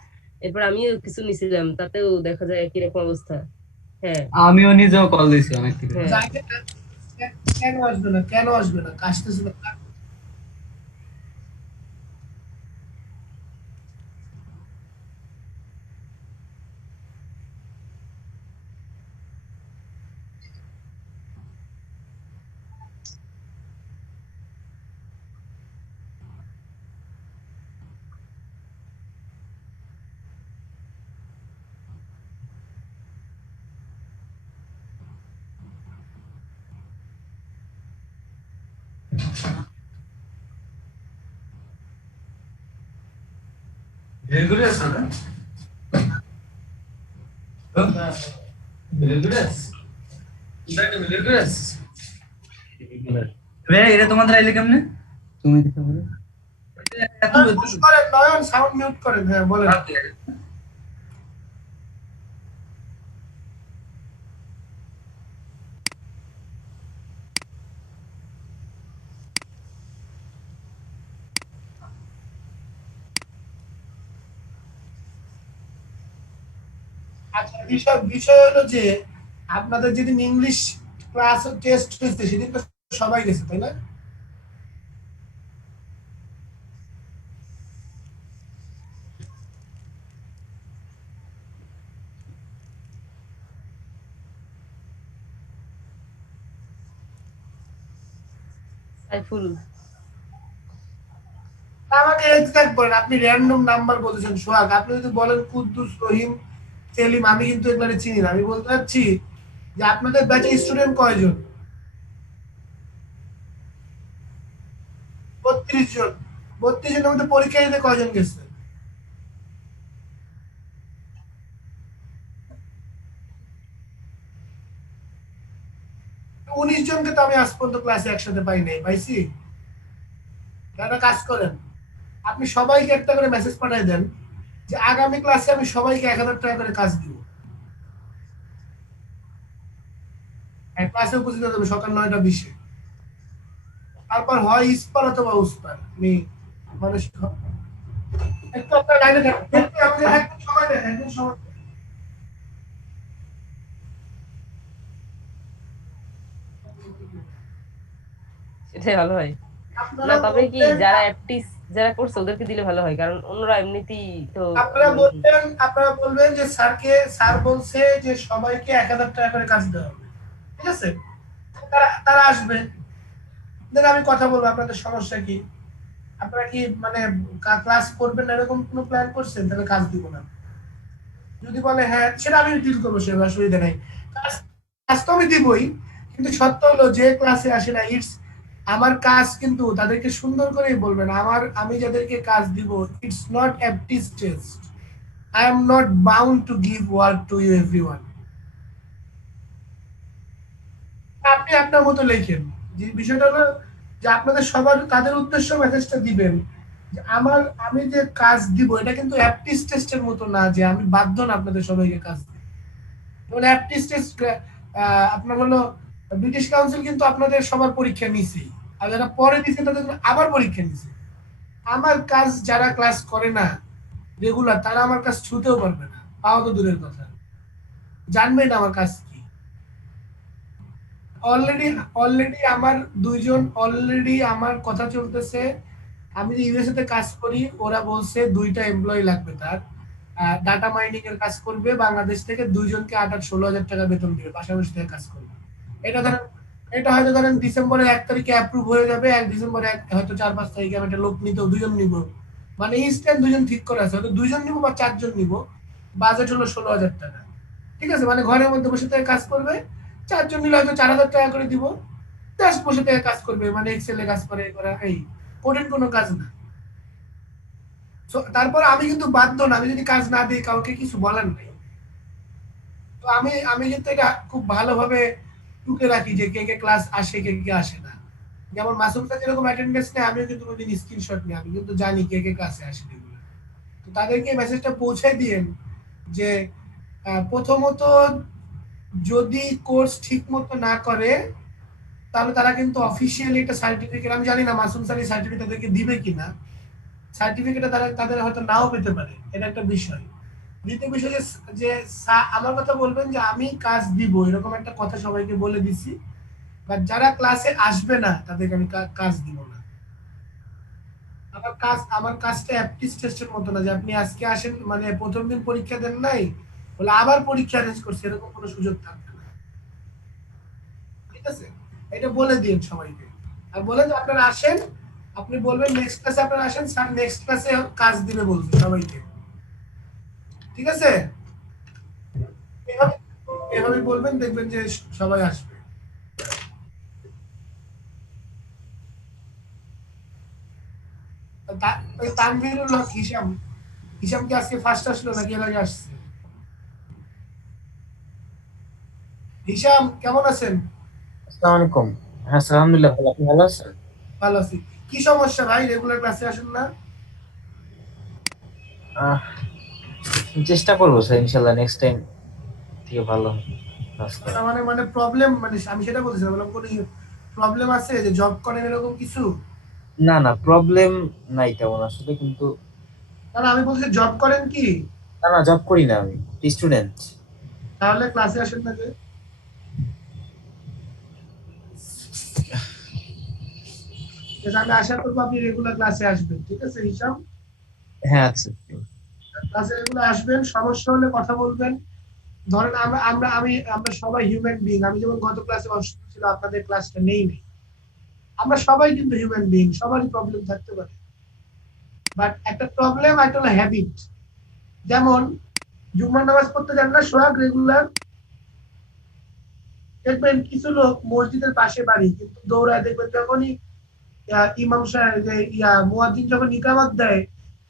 এরপর আমিও কিছু নিছিলাম, তাতেও দেখা যায় একই রকম অবস্থা। হ্যাঁ আমিও নিজেও কল দিছি অনেক কিছু। হ্যাঁ যাকে কেন আসবে না, কেন আসবে না, আসতেছে না। এটা তোমাদের আইলে কেমনে? তুমি দিতে পারো। পুশ করেন নয়ন, সাউন্ড মিউট করেন। হ্যাঁ বলেন। আচ্ছা, বিষয় বিষয় হলো যে আপনাদের যেদিন ইংলিশ ক্লাস টেস্ট হয়েছে সেদিন তো সবাই গেছে তাই না? সাইফুল আমাকে এক্সাক্ট বলেন, আপনি র্যান্ডম নাম্বার বলেছেন সোহাগ, আপনি যদি বলেন কুদ্দুস, রহিম, সেলিম, আমি কিন্তু এগুলো চিনি না। আমি বলতে চাচ্ছি যে আপনাদের ব্যাচে স্টুডেন্ট কয়জন? 32 জন। 32 জনের মধ্যে পরীক্ষা দিতে কয়জন গেছে? 19 জনকে তো আমি আজ পর্যন্ত ক্লাসে একসাথে পাই নাই। পাইছি? একটা কাজ করেন, আপনি সবাইকে একটা করে মেসেজ পাঠিয়ে দেন যে আগামী ক্লাসে আমি সবাইকে 1000 টাকা করে কাজ দিব। ক্লাসে উপস্থিত হতে হবে সকাল 9টা 20-এ। তারপর হয় ইস্পার অথবা উস্পার। আমি মানে একটু আপনার লাইনে থাকুন, একটু আমাকে একটু সময় দেন, একটু সময় দেন। সেটাই ভালো হয়। না আপনারা তবে কি বলতেন, যারা করছে ওদেরকে দিলে ভালো হয়, কারণ অন্যরা এমনিতেই তো আপনারা বলবেন যে স্যার বলছে যে সবাইকে 1000 টাকা করে কাজ দেওয়া হবে, ঠিক আছে? তারা তারা আসবে, দেন আমি কথা বলবো আপনাদের সমস্যা কি, আপনারা কি মানে ক্লাস করবেন না এরকম কোনো প্ল্যান করছেন, তাহলে কাজ দিব না। যদি বলে হ্যাঁ, সেটা আমি ডিল করবো, সে অসুবিধা নেই। কাজ কাজ তো আমি দিবই, কিন্তু সত্য হলো যে ক্লাসে আসে না, আমার কাজ কিন্তু তাদেরকে সুন্দর করেই বলবেন, আমি যাদেরকে কাজ দিব, it's not aptitude test, I am not bound to give work to you everyone. আপনি আপনার মতো লেখেন। যে বিষয়টা হলো যে আপনাদের সবার তাদের উদ্দেশ্য মেসেজটা দিবেন যে আমি যে কাজ দিব এটা কিন্তু অ্যাপটিস টেস্টের মতো না যে আমি বাধ্য না আপনাদের সবাইকে কাজ দিতে। যেমন অ্যাপটিস টেস্ট আপনার হলো ব্রিটিশ কাউন্সিল কিন্তু আপনাদের সবার পরীক্ষা নিছেই, আর যারা পরে দিচ্ছে তাদের আবার পরীক্ষা নিছে। আমার কাজ যারা ক্লাস করে না রেগুলার, তারা আমার কাজ ছুতেও পারবে না, পাওয়া তো দূরের কথা, জানবে না আমার কাজ কি। অলরেডি অলরেডি আমার দুইজন, অলরেডি আমার কথা চলতেছে। আমি যে ইউএসএ তে কাজ করি, ওরা বলছে 2টা এমপ্লয়ি লাগবে তার, ডাটা মাইনিং এর কাজ করবে, বাংলাদেশ থেকে 2 জনকে 16,000 টাকা বেতন দিবে, পাশাপাশি থেকে কাজ করবে। এটা ধরেন, এটা হয়তো ধরেন ডিসেম্বরের 1 তারিখে অ্যাপ্রুভ হয়ে যাবে, 1 ডিসেম্বরে হয়তো 4-5 তারিখে আমি একটা লোক নিতেও 2 জন নিব, মানে ইনস্ট্যান্ট 2 জন ঠিক করে আছে, হয়তো 2 জন নিব বা 4 জন নিব। বাজেট হলো 16,000 টাকা, ঠিক আছে? মানে ঘরের মধ্যে বসে থেকে কাজ করবে, 4 জন নিলে হয়তো 4,000 টাকা করে দিব, জাস্ট বসে থেকে কাজ করবে, মানে এক্সেলে কাজ করে করা, এই কঠিন কোনো কাজ না। তারপর আমি কিন্তু বাধ্য না, আমি যদি কাজ না দিই কাউকে কিছু বলার নেই। তো আমি কিন্তু এটা খুব ভালোভাবে টুকে রাখি যে কে কে ক্লাস আসে, কে কে আসে না। যেমন মাসুম স্যার যেরকম অ্যাটেন্ডেন্স নেয়, আমিও কিন্তু ওই দিন স্ক্রিনশট নিই, আমি কিন্তু জানি কে কে ক্লাসে আসে এগুলো। তো তাদেরকে মেসেজটা পৌঁছে দিয়েন যে প্রথমত যদি কোর্স ঠিক মতো না করে তাহলে তারা কিন্তু অফিসিয়ালি একটা সার্টিফিকেট, আমি জানি না মাসুম স্যার এই সার্টিফিকেট তাদেরকে দিবে কিনা, সার্টিফিকেটটা তারা তাদের হয়তো নাও পেতে পারে, এটা একটা বিষয়। দ্বিতীয় বিষয় যে যে আমার কথা বলবেন যে আমি কাজ দিব, এরকম একটা কথা সবাইকে বলে দিছি, বাট যারা ক্লাসে আসবে না তাদেরকে আমি কাজ দিব না। আমার কাজটা অ্যাপটিস টেস্টের মতো না যে আপনি আজকে আসেন মানে প্রথম দিন পরীক্ষা দেন নাই বলে আবার পরীক্ষা অ্যারেঞ্জ করছে, এরকম কোনো সুযোগ থাকবে না। ঠিক আছে, এটা বলে দিন সবাইকে। আর বলেন যে আপনারা আসেন, আপনি বলবেন নেক্সট ক্লাসে আপনারা আসেন, স্যার নেক্সট ক্লাসে কাজ দিবে বলবে সবাইকে। ঠিক আছে, এভাবে এভাবে বলবেন, দেখবেন যে সবাই আসবে। ওই তানভীরুল হক হিসাম, হিসাম কি আজকে ফার্স্ট আসলো নাকি এর আগে আসছে? হিসাম কেমন আছেন? আসসালামু আলাইকুম। হ্যাঁ স্যার, আলহামদুলিল্লাহ ভালো। আপনি ভালো আছেন? ভালো আছি। কি সমস্যা ভাই, রেগুলার ক্লাসে আসেন না? আহ, চেষ্টা করবো স্যার, ইনশাল্লাহ নেক্সট টাইম থেকে ভালো কাজ মানে করার। মানে মানে প্রবলেম, মানে আমি সেটা বলছি না, বললাম কোনো প্রবলেম আছে যে জব করেন এরকম কিছু? না না, প্রবলেম নাই তেমন আসলে, কিন্তু না না, আমি বলছি জব করেন কি? না না, জব করি না, আমি স্টুডেন্ট। তাহলে ক্লাসে আসেন না যে? ঠিক আছে, আমি আশা করবো আপনি রেগুলার ক্লাসে আসবেন। ঠিক আছে হিসাম, হ্যাঁ আচ্ছা। ক্লাসে রেগুলার আসবেন, সমস্যা হলে কথা বলবেন। ধরেন আমরা সবাই হিউম্যান বিং, আমি যেমন গত ক্লাসে অসুস্থ ছিল, আপনাদের ক্লাসটা নেই, আমরা সবাই কিন্তু হিউম্যান বিং, সবারই প্রবলেম থাকতে পারে। বাট একটা প্রবলেম, একটা হলো হ্যাবিট। যেমন জুম্মার নামাজ পড়তে যান না সোহাগ রেগুলার, দেখবেন কিছু লোক মসজিদের পাশে বাড়ি কিন্তু দৌড়ায়, দেখবেন যখনই ইমাম সাহেব যে মুয়াজ্জিন যখন ইকামত দেয়,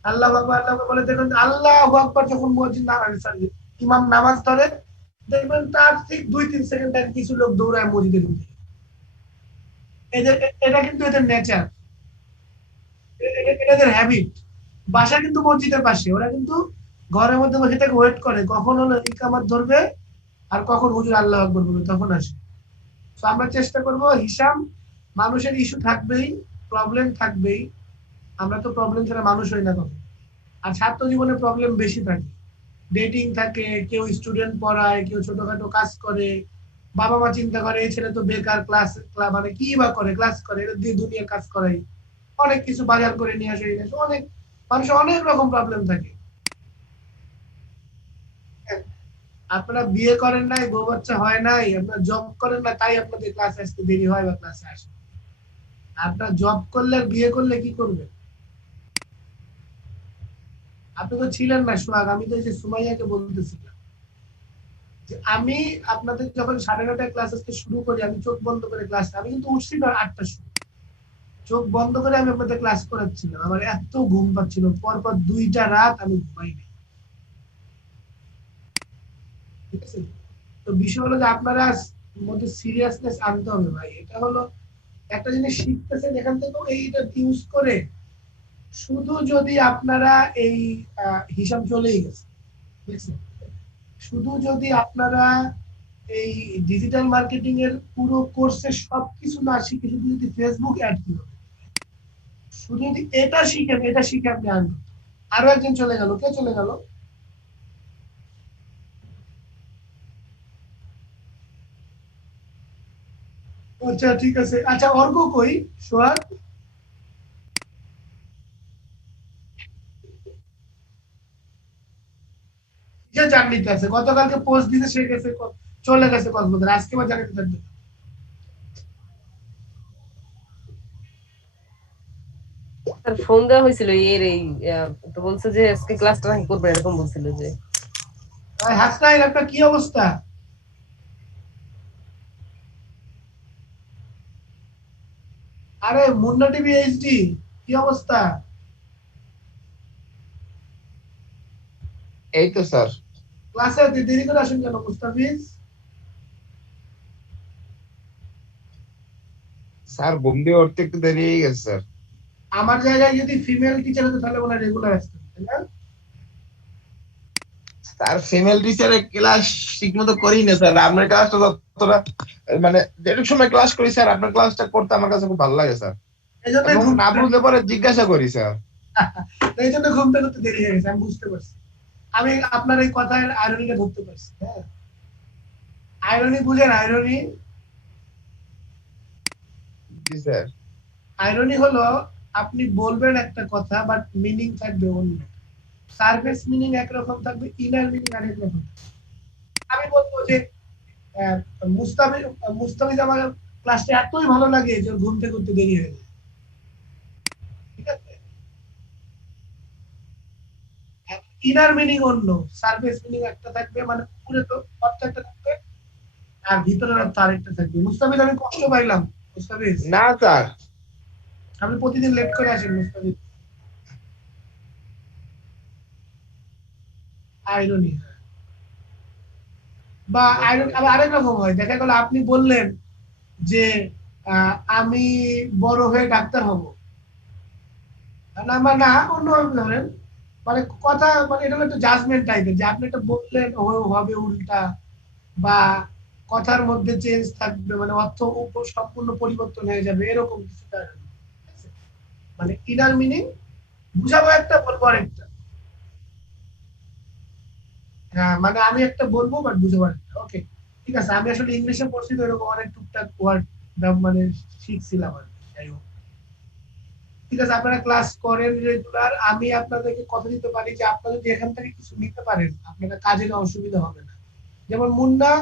আল্লাহু আকবার আল্লাহু আকবার বলে, দেখবেন আল্লাহু আকবার যখন মুয়াজ্জিন সরি ইমাম নামাজ ধরে, দেখবেন তার ঠিক 2-3 সেকেন্ড আগে কিছু লোক দৌড়ায় মসজিদে ঢুকে। এদের এটা কিন্তু এদের নেচার, এদের হ্যাবিট। বাসা কিন্তু মসজিদের পাশে, ওরা কিন্তু ঘরের মধ্যে বসে থেকে ওয়েট করে কখন হলো ইকামত ধরবে আর কখন হুজুর আল্লাহু আকবার বলবে, তখন আসে। তো আমরা চেষ্টা করব হিসাম, মানুষের ইস্যু থাকবেই, প্রবলেম থাকবেই, আমরা তো প্রবলেম ছাড়া মানুষ হই না কখন। আর ছাত্র জীবনে প্রবলেম বেশি থাকে, ডেটিং থাকে, কেউ স্টুডেন্ট পড়ায়, কেউ ছোটখাটো কাজ করে, বাবা মা চিন্তা করে এই ছেলে তো বেকার, ক্লাস মানে কি বা করে, ক্লাস করে, এটা দিয়ে দুনিয়ার কাজ করাই, অনেক কিছু বাজার করে নিয়ে আসে, অনেক মানুষের অনেক রকম প্রবলেম থাকে। আপনারা বিয়ে করেন নাই, বউ বাচ্চা হয় নাই, আপনারা জব করেন না, তাই আপনাদের ক্লাসে আসতে দেরি হয় বা ক্লাসে আসে। আপনার জব করলে আর বিয়ে করলে কি করবে? আপনি তো ছিলেন না সোহাগ, আমি তো এই যে সুমাইয়াকে বলতেছিলাম যে আমি আপনাদের যখন 9:30টায় ক্লাস আসতে শুরু করি, আমি চোখ বন্ধ করে ক্লাস, আমি কিন্তু উঠছি না 8টার সময়, চোখ বন্ধ করে আমি আপনাদের ক্লাস করাচ্ছিলাম, আমার এত ঘুম পাচ্ছিল, পরপর 2টা রাত আমি ঘুমাইনি। ঠিক আছে, তো বিষয় হলো যে আপনারা মধ্যে সিরিয়াসনেস আনতে হবে ভাই। এটা হলো একটা জিনিস শিখতেছেন এখান থেকেও এইটা ইউজ করে, শুধু যদি আপনারা এই হিসাব চলেই গেছে, বুঝছেন, শুধু যদি আপনারা এই ডিজিটাল মার্কেটিং এর পুরো কোর্সে সবকিছু না শিখে শুধু যদি ফেসবুক অ্যাড কিভাবে, শুধু যদি এটা শিখেন, এটা শিখে আপনি আনবেন। আরো একজন চলে গেল, কে চলে গেল? আচ্ছা ঠিক আছে, আচ্ছা অর্ক কই? সোহাগ যে জার্নিতে আছে, গতকালকে পোস্ট দিতে সে গেছে, চলে গেছে কক্সবাজার, আজকে আবার জার্নিতে থাকবে। স্যার ফোন দেওয়া হয়েছিল এর এই তো বলছে যে আজকে ক্লাসটা নাকি করবে, এরকম বলছিল যে। হাসনাইন আপনার কি অবস্থা? আরে মুন্না টিভি এইচডি, কি অবস্থা? এই তো স্যার। ক্লাসে দেরি করে আসেন কেন মুস্তাফিজ? স্যার ঘুম দিয়ে উঠতে একটু দেরি হয়ে গেছে স্যার। আমার জায়গায় যদি ফিমেল টিচার হতো তাহলে মনে হয় রেগুলার আসতেন, তাই না? স্যার ফিমেল টিচারের ক্লাস ঠিক মতো করি না স্যার, আপনার ক্লাসটা যতটা মানে যেটুকু সময় ক্লাস করি স্যার, আপনার ক্লাসটা করতে আমার কাছে খুব ভালো লাগে স্যার, এই জন্যই এবং ঘুম না বুঝলে পরে জিজ্ঞাসা করি স্যার। এই জন্য ঘুমটা করতে দেরি হয়ে গেছে, আমি বুঝতে পারছি। আমি আপনার এই কথার আইরনিটা ধরতে পারছি। হ্যাঁ, আইরনি বুঝেন? আইরনি, জি স্যার। আইরনি হলো আপনি বলবেন একটা কথা বাট মিনিং থাকবে অন্য। সারফেস মিনিং একরকম থাকবে, ইনার মিনিং আরেক রকম। আমি বলবো যে আহ, মুস্তাফিজ মুস্তাফিজ আমার ক্লাসটা এতই ভালো লাগে যে ওর ঘুম থেকে উঠতে দেরি হয়ে যায়। ঠিক আছে, ইনার মিনিং অন্য, সারফেস মিনিং একটা থাকবে, মানে উপরে তো অর্থ একটা থাকবে আর ভিতরের অর্থ আরেকটা থাকবে। মুস্তাফিজ আমি কষ্ট পাইলাম। মুস্তাফিজ না স্যার। আপনি প্রতিদিন লেট করে আসেন মুস্তাফিজ। আইরনি, বা আইরনি আবার আরেক রকম হয়। দেখা গেল আপনি বললেন যে আমি বড় হয়ে ডাক্তার হব, না বা না অন্যভাবে ধরেন, মানে কথা, মানে এটা হলো একটা জাজমেন্ট টাইপের, যে আপনি একটা বললেন হবে উল্টা, বা কথার মধ্যে চেঞ্জ থাকবে, মানে অর্থ সম্পূর্ণ পরিবর্তন হয়ে যাবে, এরকম কিছুটা। ঠিক আছে? মানে ইনার মিনিং বুঝাবো একটা, বলবো আরেকটা। হ্যাঁ, মানে আমি একটা বলবো বাট বুঝাবো আরেকটা। ওকে, ঠিক আছে। আমি আসলে ইংলিশে পড়ছি তো এরকম অনেক টুকটাক ওয়ার্ড মানে শিখছিলাম আর কি। যাই হোক, ঠিক আছে, আপনারা ক্লাস করেন রেগুলার। আমি আপনাদেরকে কথা দিতে পারি যে আপনারা যদি এখান থেকে কিছু নিতে পারেন আপনাদের কাজে অসুবিধা হবে না। যেমন মুন্না,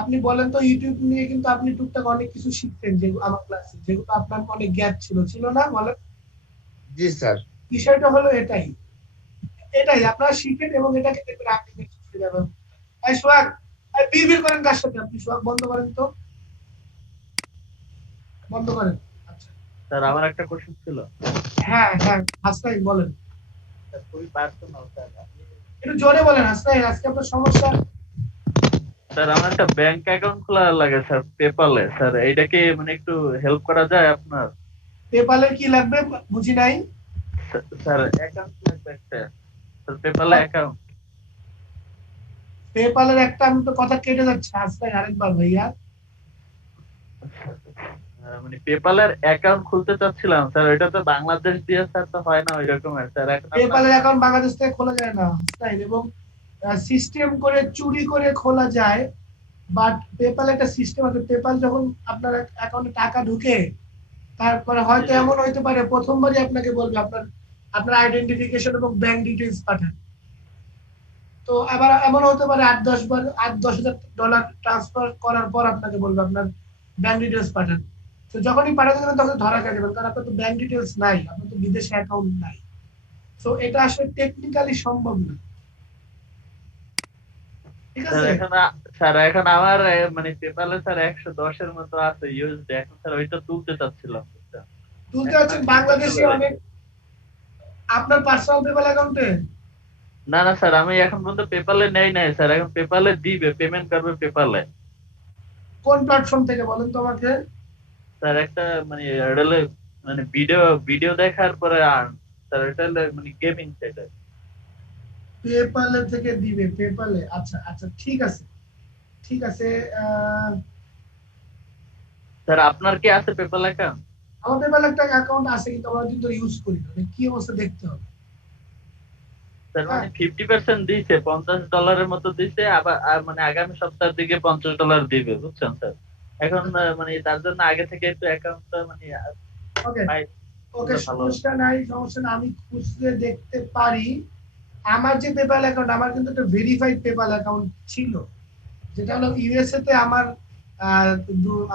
আপনি বলেন তো ইউটিউব নিয়ে কিন্তু আপনি টুকটাক অনেক কিছু শিখতেন, যেগুলো আমার ক্লাসে, যেগুলো আপনার অনেক গ্যাপ ছিল, ছিল না বলেন? জি স্যার। বিষয়টা হলো এটাই, এটাই আপনারা শিখেন এবং এটাকে দেখবেন আপনি শিখে যাবেন। এই সোহাগ, এই বিড়বিড় করেন কার সাথে? আপনি সোহাগ বন্ধ করেন তো, বন্ধ করেন। আচ্ছা, স্যার আমার একটা কোশ্চেন ছিল। হ্যাঁ হ্যাঁ, হাসনাইন বলেন। স্যার খুবই পার্সোনাল স্যার। একটু জোরে বলেন হাসনাইন, আজকে আপনার সমস্যা। স্যার আমার একটা ব্যাংক অ্যাকাউন্ট খোলা লাগে স্যার পেপালে, স্যার এইটাকে মানে একটু হেল্প করা যায় আপনার? পেপালের কি লাগবে বুঝি নাই। স্যার অ্যাকাউন্ট লাগবে একটা, স্যার পেপালে অ্যাকাউন্ট। পেপালের একটা, আমি তো কথা কেটে যাচ্ছে হাসনাইন, আরেকবার ভাইয়া। মানে পেপালের অ্যাকাউন্ট খুলতে চাচ্ছিলাম স্যার, ওইটা তো বাংলাদেশ দিয়ে স্যার তো হয় না ওই রকমের স্যার। এখন পেপালের অ্যাকাউন্ট বাংলাদেশ থেকে খোলা যায় না হাসনাইন, এবং সিস্টেম করে চুরি করে খোলা যায়। বাট পেপাল একটা সিস্টেম আছে, পেপাল যখন আপনার অ্যাকাউন্টে টাকা ঢুকে তারপরে হয়তো এমন হইতে পারে প্রথমবারই আপনাকে বলবে আপনার আপনার আইডেন্টিফিকেশন এবং ব্যাংক ডিটেইলস পাঠান। তো আবার এমন হতে পারে 8-10 হাজার ট্রান্সফার করার পর আপনাকে বলবে আপনার ব্যাংক ডিটেইলস পাঠান। তো যখনই পাঠাতে যাবেন তখন ধরা খেয়ে যাবেন, কারণ আপনার তো ব্যাংক ডিটেইলস নাই, আপনার তো বিদেশে অ্যাকাউন্ট নাই। তো এটা আসলে টেকনিক্যালি সম্ভব না। ঠিক স্যার আছে, এখন স্যার এখন আমার মানে পেপালে স্যার 110-এর মতো আছে ইউএসডি, এখন স্যার ওইটা তুলতে চাচ্ছিলাম বুঝছেন? তুলতে এখন হচ্ছে আমি বাংলাদেশে কিভাবে অনেক। আপনার পার্সোনাল পেপাল অ্যাকাউন্টে না না স্যার আমি এখন পর্যন্ত পেপালে নেই নাই স্যার, এখন পেপালে দিবে, পেমেন্ট করবে পেপালে। কোন প্ল্যাটফর্ম থেকে বলেন তো আমাকে? স্যার একটা মানে এটা হলো মানে ভিডিও ভিডিও দেখার পরে আর্ন স্যার, এটা হলো মানে গেমিং সাইটে। পেপালে থেকে দিবে, পেপালে। আচ্ছা আচ্ছা, ঠিক আছে ঠিক আছে। আহ, স্যার আপনার কি আছে পেপাল অ্যাকাউন্ট? আমার পেপালে একটা অ্যাকাউন্ট আছে কিন্তু আমরা কিন্তু ইউজ করি না, মানে কি অবস্থা দেখতে হবে। স্যার হ্যাঁ, মানে 50% দিয়েছে, $50 মতো দিয়েছে, আবার মানে আগামী সপ্তাহের দিকে $50 দিবে বুঝছেন স্যার। এখন মানে তার জন্য আগে থেকে একটু অ্যাকাউন্টটা মানে ওকে পাই ওকে, করলে ভালো হতো। সমস্যা নাই, সমস্যা নাই, আমি খুঁজলে দেখতে পারি। আমার যে পেপাল অ্যাকাউন্ট, আমার কিন্তু একটা ভেরিফাইড পেপাল অ্যাকাউন্ট ছিল, যেটা হলো ইউএসএ তে আমার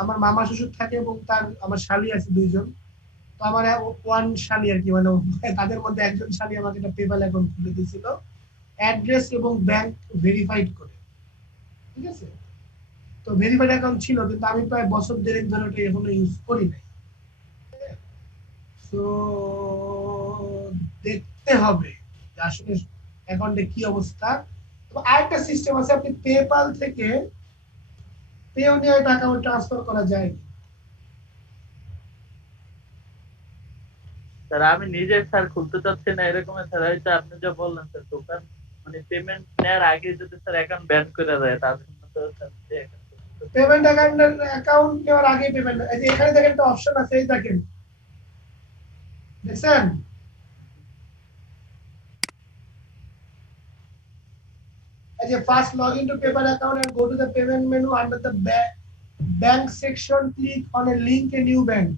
আমার মামা শ্বশুর থাকে এবং তার আমার শালি আছে দুইজন। তো আমার ওয়ান শালি আর কি, মানে তাদের মধ্যে একজন শালি আমাকে একটা পেপাল অ্যাকাউন্ট খুলে দিয়েছিল, অ্যাড্রেস এবং ব্যাংক ভেরিফাইড করে। ঠিক আছে, তো ভেরিফাইড অ্যাকাউন্ট ছিল, কিন্তু আমি প্রায় বছর দেড়েক ধরে ওটা এখনো ইউজ করি নাই। তো দেখতে হবে যে আসলে অ্যাকাউন্টে কি অবস্থা। তো আরেকটা সিস্টেম আছে, আপনি পেপাল থেকে পেওনিয়ার টাকা ট্রান্সফার করা যায়। স্যার আমি নিজে স্যার খুলতে চাচ্ছি না এরকম স্যার, হয়তো আপনি যা বললেন স্যার দোকান মানে পেমেন্ট নেওয়ার আগে যদি স্যার অ্যাকাউন্ট ব্যান করে দেয় তার জন্য তো স্যার যে account করতে হবে। পেমেন্ট অ্যাকাউন্ট নেওয়ার আগে পেমেন্ট, এই যে এখানে দেখেন একটা অপশন আছে, এই দেখেন, দেখছেন? এই যে first log in to paper account and go to the payment menu under the bank section, click on a link a new bank.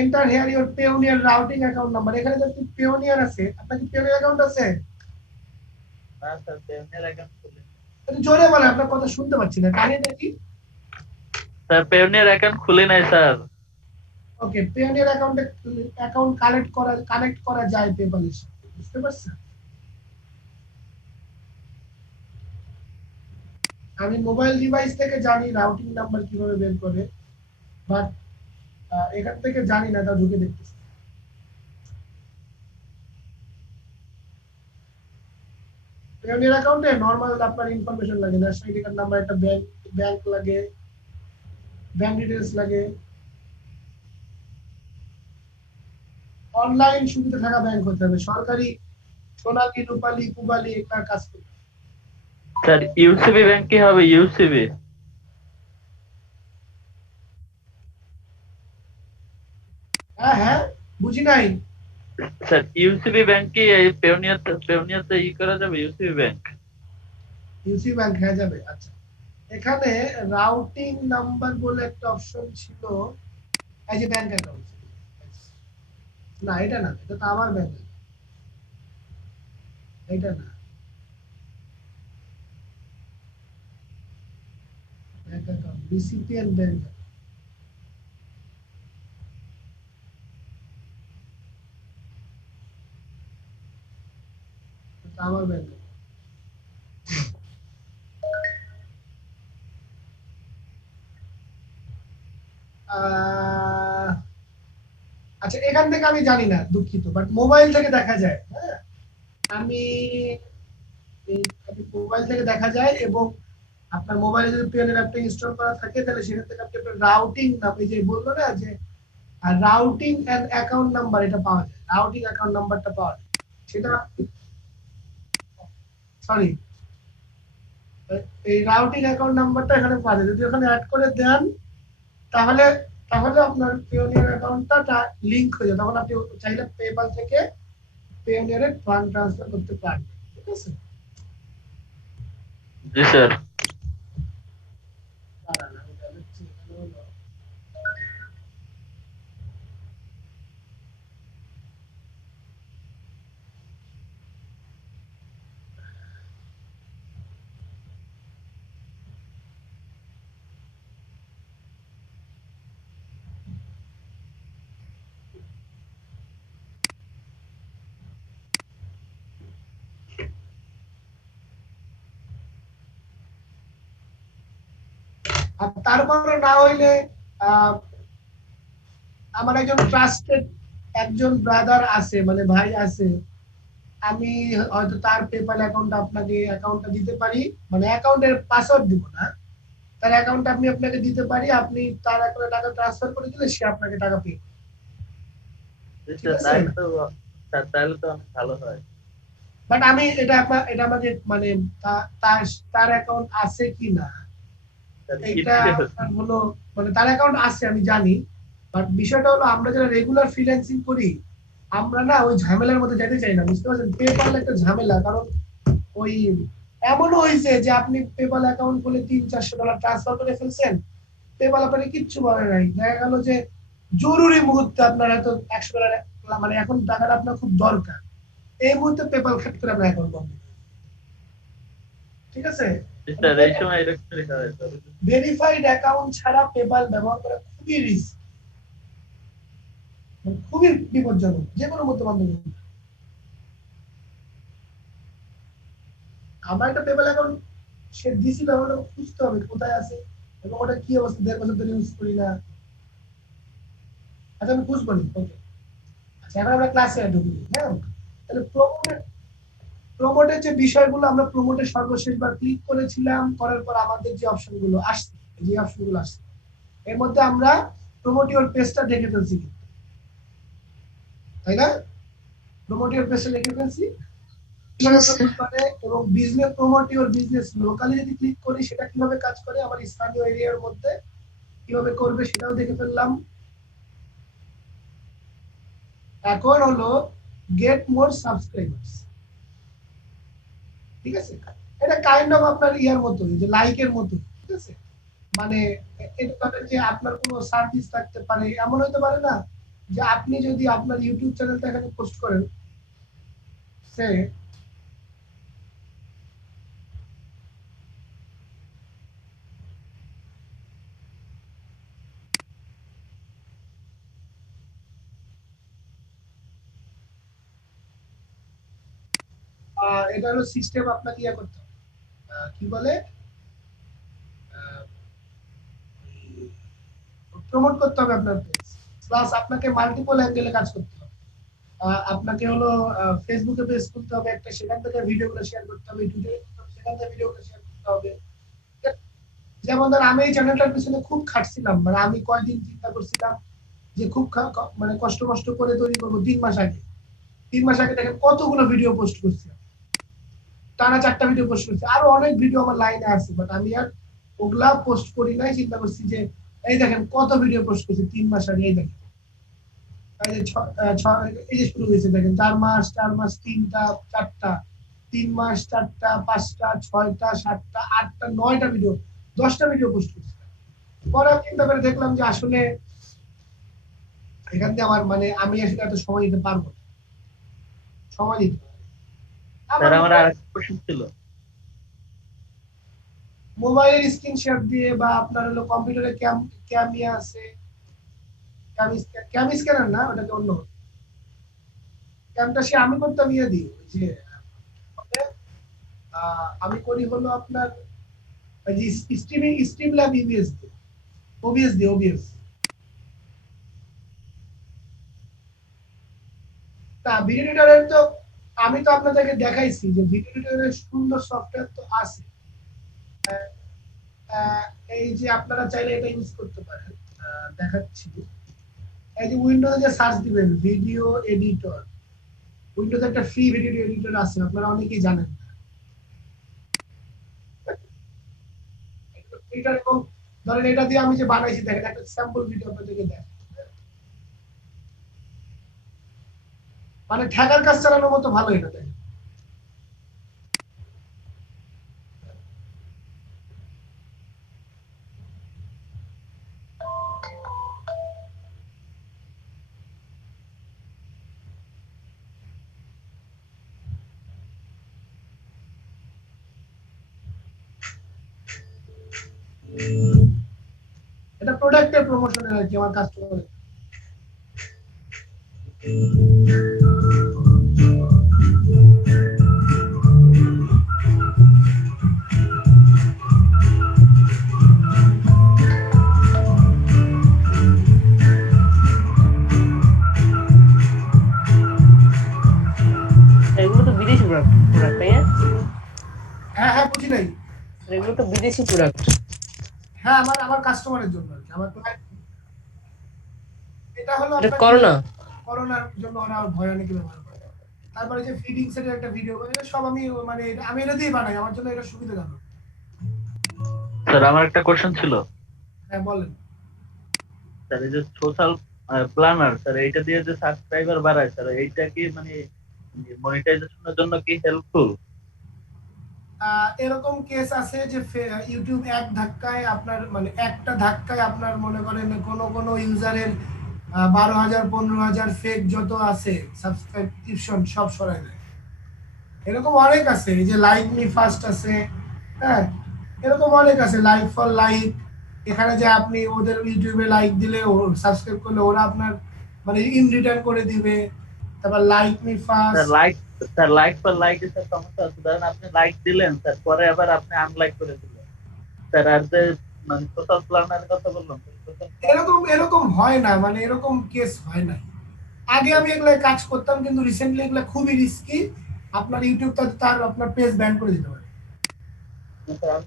Enter here your Payoneer routing account number. এখানে যদি Payoneer আছে, আপনার কি Payoneer account আছে? না sir পেমেন্টের account খুলে একটু জোরে বলেন, আপনার কথা শুনতে পাচ্ছি না, কাহিনীটা কি? স্যার পেমেন্টের অ্যাকাউন্ট খুলে নাই স্যার। ওকে, Payoneer অ্যাকাউন্ট কানেক্ট করা যায় পেপালের সাথে, বুঝতে পারছেন? আমি মোবাইল ডিভাইস থেকে জানি রাউটিং নাম্বার কিভাবে বের করে, বাট এখান থেকে জানি না, তা ঢুকে দেখতেছি। Payoneer অ্যাকাউন্টে নরমাল আপনার ইনফরমেশন লাগে, ন্যাশনাল আইডি কার্ড নাম্বার, একটা ব্যাংক লাগে, ব্যাংক ডিটেইলস লাগে, অনলাইন সুবিধা থাকা ব্যাংক হতে হবে, সরকারি সোনালী, রূপালী, কুবালী একটা কাজ করতে হবে। স্যার ইউসিবি ব্যাংক কি হবে? ইউসিবি হ্যাঁ হ্যাঁ, বুঝি নাই। স্যার ইউসিবি ব্যাংক কি এই পেওনিয়াতে ই করা যাবে? ইউসিবি ব্যাংক ইউসি ব্যাংক হয়ে যাবে। আচ্ছা, এখানে রাউটিং নাম্বার বলে একটা অপশন ছিল, এই যে ব্যাংক অ্যাকাউন্ট, না এটা না, এটা তো আমার ব্যাংক, এটা না, ব্যাংক অ্যাকাউন্ট, রিসিপিয়েন্ট ব্যাংক, এটা আমার ব্যাংক। আচ্ছা, এখান থেকে আমি জানি না, দুঃখিত, বাট মোবাইল থেকে দেখা যায়। হ্যাঁ, আমি মোবাইল থেকে দেখা যায়, এবং আপনার মোবাইলে যদি Payoneer অ্যাপটা ইনস্টল করা থাকে তাহলে সেখান থেকে আপনি রাউটিং নাম, এই যে বললো না যে রাউটিং এন্ড অ্যাকাউন্ট নাম্বার, এটা পাওয়া যায়, রাউটিং অ্যাকাউন্ট নাম্বারটা পাওয়া যায়, সেটা সরি, এই রাউটিং অ্যাকাউন্ট নাম্বারটা এখানে পাওয়া যায়, যদি ওখানে অ্যাড করে দেন তাহলে আপনার Payoneer অ্যাকাউন্টটা লিংক হয়ে যায়, তখন আপনি চাইলে পেপাল থেকে Payoneer এ ফান্ড ট্রান্সফার করতে পারবেন। ঠিক আছে? জি স্যার। দাঁড়ান, আমি দেখাচ্ছি, এখানে হলো আর তারপরে না হইলে আমার একজন ট্রাস্টেড একজন ব্রাদার আছে, মানে ভাই আছে, আমি হয়তো তার পেপাল অ্যাকাউন্ট আপনাকে অ্যাকাউন্টটা দিতে পারি, মানে অ্যাকাউন্টের পাসওয়ার্ড দিব না, তার অ্যাকাউন্টটা আমি আপনাকে দিতে পারি, আপনি তার অ্যাকাউন্টে টাকা ট্রান্সফার করে দিলে সে আপনাকে টাকা পে করবে। জি ঠিক স্যার, আছে? তাহলে তো স্যার তাহলে তো অনেক ভালো হয়। বাট আমি এটা আমাদের মানে তার অ্যাকাউন্ট আছে কি না, স্যার এটা আপনার হলো, মানে তার অ্যাকাউন্ট আছে আমি জানি, বাট বিষয়টা হলো আমরা যারা রেগুলার ফ্রিল্যান্সিং করি, আমরা না ওই ঝামেলার মধ্যে যেতে চাই না, বুঝতে পারছেন? পেপাল একটা ঝামেলা, কারণ ওই এমনও হয়েছে যে আপনি পেপাল অ্যাকাউন্ট খুলে $300-400 ট্রান্সফার করে ফেলছেন, পেপাল আপনাকে কিচ্ছু বলে নাই, দেখা গেল যে জরুরি মুহূর্তে আপনার হয়তো $100, মানে এখন টাকাটা আপনার খুব দরকার, এই মুহূর্তে পেপাল খাট করে আপনার অ্যাকাউন্ট বন্ধ। ঠিক আছে? জি স্যার, এই সময় এরকমই হয় স্যার। ভেরিফাইড অ্যাকাউন্ট ছাড়া পেপাল ব্যবহার করা খুবই রিস্ক, খুবই বিপজ্জনক যে কোনো মতো বান্ধব। আমার একটা পেপাল অ্যাকাউন্ট সে ডিসি ব্যবহার খুঁজতে হবে কোথায় আছে এবং ওটা কি অবস্থা, 1.5 বছর ধরে ইউজ করি না। আচ্ছা, আমি খুঁজবো নি। ওকে, আচ্ছা, এখন আমরা ক্লাসে ঢুকি। হ্যাঁ, তাহলে প্রমোটের যে বিষয়গুলো, আমরা প্রমোটে সর্বশেষবার ক্লিক করেছিলাম, করার পর আমাদের যে অপশনগুলো আসছে, এর মধ্যে আমরা প্রমোট ইওর পেজটা দেখে ফেলছি। তাই না? প্রমোট ইওর পেজে লিখে ফেলছি Yes, sir. করে, এবং business promote your business locally যদি ক্লিক করি সেটা কিভাবে কাজ করে আমার স্থানীয় এরিয়ার মধ্যে কিভাবে করবে সেটাও দেখে ফেললাম। এখন হলো গেট মোর সাবস্ক্রাইবার্স, ঠিক আছে? এটা কাইন্ড অফ আপনার ইয়ার মতো, যে লাইকের মতো, ঠিক আছে? মানে এটা ধরেন যে আপনার কোনো সার্ভিস থাকতে পারে, এমন হতে পারে না যে আপনি যদি আপনার ইউটিউব চ্যানেলটা এখানে পোস্ট করেন, সে এটা হলো সিস্টেম আপনাকে ইয়া করতে হবে, কি বলে, প্রমোট করতে হবে আপনার পেজ, প্লাস আপনাকে মাল্টিপল অ্যাঙ্গেলে কাজ করতে হবে। আপনাকে হলো ফেসবুকে পেজ খুলতে হবে একটা, সেখান থেকে ভিডিওগুলো শেয়ার করতে হবে, টুইটারে সেখান থেকে ভিডিওগুলো শেয়ার করতে হবে। যেমন ধর আমি এই চ্যানেলটার পিছনে খুব খাটছিলাম, মানে আমি কয়দিন চিন্তা করছিলাম যে খুব মানে কষ্ট করে তৈরি করবো। 3 মাস আগে, 3 মাস আগে দেখেন কতগুলো ভিডিও পোস্ট করছি, টানা 4টা ভিডিও পোস্ট করছি, আরো অনেক ভিডিও আমার লাইনে আছে, বাট আমি আর ওগুলা পোস্ট করি নাই। চিন্তা করছি যে এই দেখেন কত ভিডিও পোস্ট করছি 3 মাস আগে, এই দেখেন এই যে শুরু হয়েছে দেখেন 4 মাস, 4 মাস 3টা 4টা, 3 মাস 4টা 5টা 6টা 7টা 8টা 9টা ভিডিও, 10টা ভিডিও পোস্ট করছি। পরে আমি চিন্তা করে দেখলাম যে আসলে এখান থেকে আমার মানে আমি আসলে এত সময় দিতে পারবো না, সময় দিতে স্যার আমার আরেকটা কোশ্চেন ছিল। মোবাইলের স্ক্রিন শেয়ার দিয়ে বা আপনার হলো কম্পিউটারে ক্যামিয়া আছে, ক্যাম স্ক্যানার না, ওটাকে অন্য ক্যামটা সে আমি করতাম ইয়ে দিই, ওই যে আমি করি হলো আপনার ওই যে স্ট্রিম ল্যাব ইবিএস দিয়ে, ওবিএস তা ভিডিও এডিটরের তো আমি তো আপনাদেরকে দেখাইছি যে ভিডিও এডিটরের সুন্দর সফটওয়্যার তো আছে। এই যে আপনারা চাইলে এটা ইউজ করতে পারেন, দেখাচ্ছি। এই যে উইন্ডোজে যে সার্চ দিবেন ভিডিও এডিটর, উইন্ডোজে একটা ফ্রি ভিডিও এডিটর আছে, আপনারা অনেকেই জানেন না। এটা এবং ধরেন এটা দিয়ে আমি যে বানাইছি দেখেন একটা স্যাম্পল ভিডিও আপনাদেরকে দেখ, মানে ঠ্যাকার কাজ চালানোর মতো ভালো এটা দেখেন। এটা প্রোডাক্টের প্রমোশনের আর কি, আমার কাস্টমার। এগুলো তো বিদেশি প্রোডাক্ট, তাই না? হ্যাঁ বুঝি নাই। এগুলো তো বিদেশি প্রোডাক্ট। হ্যাঁ আমার কাস্টমারের জন্য আর কি, আমার client। এটা হলো এটা আপনার করোনা। করোনার জন্য ওরা ভয় অনেক ব্যবহার করে। তারপরে যে ফিডিংস এর একটা ভিডিও, সব আমি মানে আমি এটা দিয়ে বানাই, আমার জন্য এটা সুবিধাজনক। স্যার আমার একটা কোশ্চেন ছিল। হ্যাঁ বলেন। স্যার এই যে সোশ্যাল প্ল্যানার, স্যার এইটা দিয়ে যে সাবস্ক্রাইবার বাড়ায়, স্যার এইটা কি মানে মনিটাইজেশনের জন্য কি হেল্পফুল? এরকম কেস আছে যে ইউটিউব এক ধাক্কায় আপনার মানে একটা ধাক্কায় আপনার মনে করেন কোনো ইউজারের 12,000 15,000 ফেক যত আছে সাবস্ক্রিপশন সব সরাই দেয়। এরকম অনেক আছে, এই যে লাইক মি ফার্স্ট আছে, হ্যাঁ এরকম অনেক আছে, লাইক ফর লাইক। এখানে যে আপনি ওদের ইউটিউবে লাইক দিলে ও সাবস্ক্রাইব করলে ওরা আপনার মানে ইন রিটার্ন করে দিবে। তারপর like me first. Sir like for like এর সমস্যা আছে, ধরেন আপনি লাইক দিলেন স্যার, পরে আবার আপনি আনলাইক করে দিলেন স্যার, আর যে মানে সোশ্যাল প্ল্যানারের কথা বললাম এরকম হয় না, মানে এরকম কেস হয় না। আগে আমি এগুলো কাজ করতাম, কিন্তু রিসেন্টলি এগুলো খুবই রিস্কি। আপনার ইউটিউব তার আপনার পেজ ব্যান করে দিতে পারে।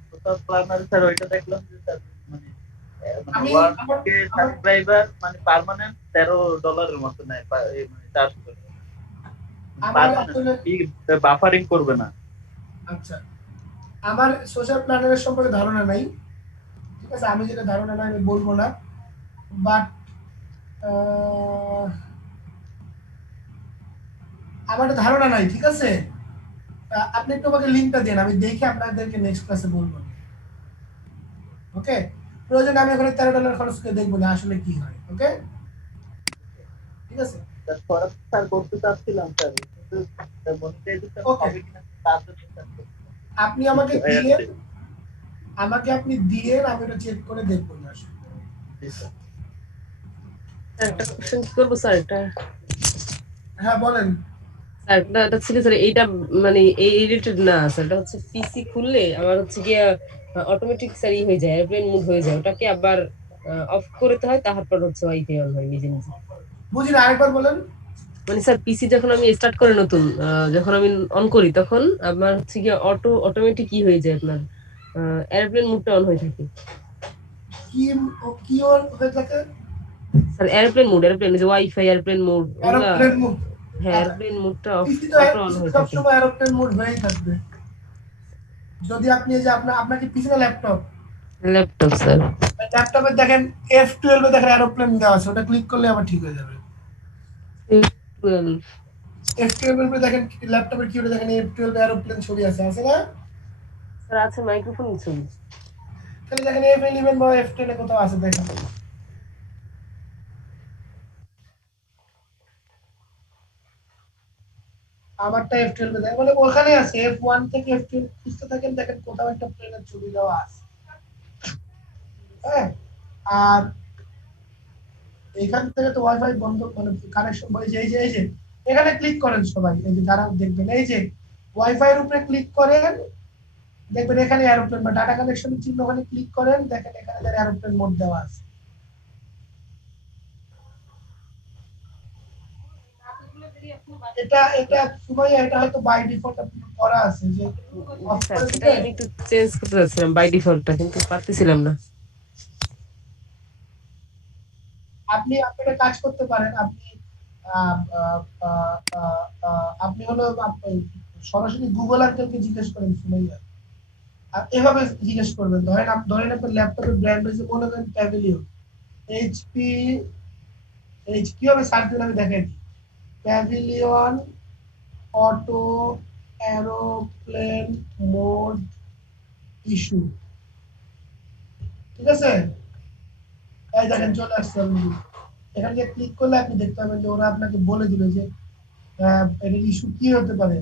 সোশ্যাল প্ল্যানার স্যার ওইটা দেখলাম যে স্যার মানে মানে আমি ওয়ান আমার কে আমার সাবস্ক্রাইবার মানে পার্মানেন্ট $13 মতো নেয় মানে চার্জ করে আমার পার্মানেন্ট, আসলে বাফারিং করবে না। আচ্ছা, আমার সোশ্যাল প্ল্যানারের সম্পর্কে ধারণা নাই, ঠিক আছে, আমি যেটা ধারণা নাই আমি বলবো না, বাট আমার একটা ধারণা নাই, ঠিক আছে। আপনি একটু আমাকে লিঙ্কটা দেন, আমি দেখে আপনাদেরকে নেক্সট ক্লাসে বলবো। ওকে, প্রয়োজনে আমি ওখানে $13 খরচ করে দেখবো না আসলে কি হয়। ওকে, ঠিক আছে। স্যার খরচ স্যার করতে চাচ্ছিলাম স্যার, কিন্তু মনিটাইজেশন ওকে, হবে কিনা তার জন্য স্যার আপনি আমাকে ইস্যু হয়ে দিয়েন, যাচ্ছে। আপনি দিয়েন, আমি এটা চেক করে দেখবো না আসলে। জি স্যার। স্যার একটা কোশ্চেন কি করবো স্যার? এটা হ্যাঁ বলেন। স্যার এটা ছিল স্যার, এইটা মানে এই রিলেটেড না স্যার, এটা হচ্ছে পিসি খুললে আমার হচ্ছে গিয়ে অটোমেটিক স্যার হয়ে যায়, এয়ারপ্লেন মুড হয়ে যায়, ওটাকে আবার অফ করতে হয়, তারপর হচ্ছে ওয়াইফাই অন হয় নিজে নিজে। বুঝিনি, আরেকবার বলেন। মানে স্যার পিসি যখন আমি স্টার্ট করে নতুন যখন আমি অন করি তখন আমার হচ্ছে গিয়ে অটোমেটিক কি হয়ে যায় আপনার এয়ারপ্লেন মুডটা অন হয়ে থাকে। কি কি হয়ে থাকে? স্যার এয়ারপ্লেন যে ওয়াইফাই এয়ারপ্লেন মোড ওগুলা, এরোপ্লেন মুড। হ্যাঁ আচ্ছা, এয়ারপ্লেন মোডটা পিসি অটো অন তো হয়ে থাকে। সবসময় এরোপ্লেন মুড হয়েই থাকবে। যদি আপনি এই যে আপনাকে পিসি না ল্যাপটপ, ল্যাপটপ স্যার। ল্যাপটপে দেখেন F12 এ দেখেন এরোপ্লেন দেওয়া আছে, ওটা ক্লিক করলে আবার ঠিক হয়ে যাবে। F12 এর উপরে দেখেন ল্যাপটপের কিবোর্ডে দেখেন F12 এরোপ্লেন ছবি আছে না? স্যার আছে মাইক্রোফোন ছবি। তাহলে দেখেন F11 বা F10 এ কোথাও আছে দেখেন। আমারটা F12 এ দেখেন, মানে ওখানে আছে F1 থেকে F12 খুঁজতে থাকেন, দেখেন কোথাও একটা প্লেনের ছবি দেওয়া আছে। হ্যাঁ, আর এখান থেকে তো ওয়াইফাই বন্ধ, মানে কানেকশন, এই যে এখানে ক্লিক করেন সবাই, এই যে যারা দেখবেন, এই যে ওয়াইফাই এর উপরে ক্লিক করেন, দেখবেন এখানে এরোপ্লেন বা ডাটা কানেকশনের চিহ্ন, ওখানে ক্লিক করেন, দেখেন এখানে এরোপ্লেন মোড দেওয়া আছে। এটা সুমাইয়া, এটা হয়তো বাই ডিফল্ট আপনি করা আছে যে অফ স্যার করে সেটাই দিলে। আমি একটু চেঞ্জ করতে চাচ্ছিলাম বাই ডিফল্টটা, কিন্তু পারতেছিলাম না। আপনি একটা কাজ করতে পারেন, আপনি আহ, আহ, আহ, আহ, আপনি হলো সরাসরি গুগল আঙ্কেলকে জিজ্ঞেস করেন সুমাইয়া। আর এভাবে জিজ্ঞেস করবেন, ধরেন আপনার ল্যাপটপের ব্র্যান্ড হচ্ছে মনে করেন প্যাভিলিয়ন, এইচপি, কিভাবে সার্চ দিলে আমি দেখাই দিই, pavilion auto aeroplane mode issue, ঠিক আছে। এই দেখেন চলে আসছে already। এখানে যে ক্লিক করলে আপনি দেখতে পাবেন যে ওরা আপনাকে বলে দিবে যে এটার ইস্যু কি হতে পারে।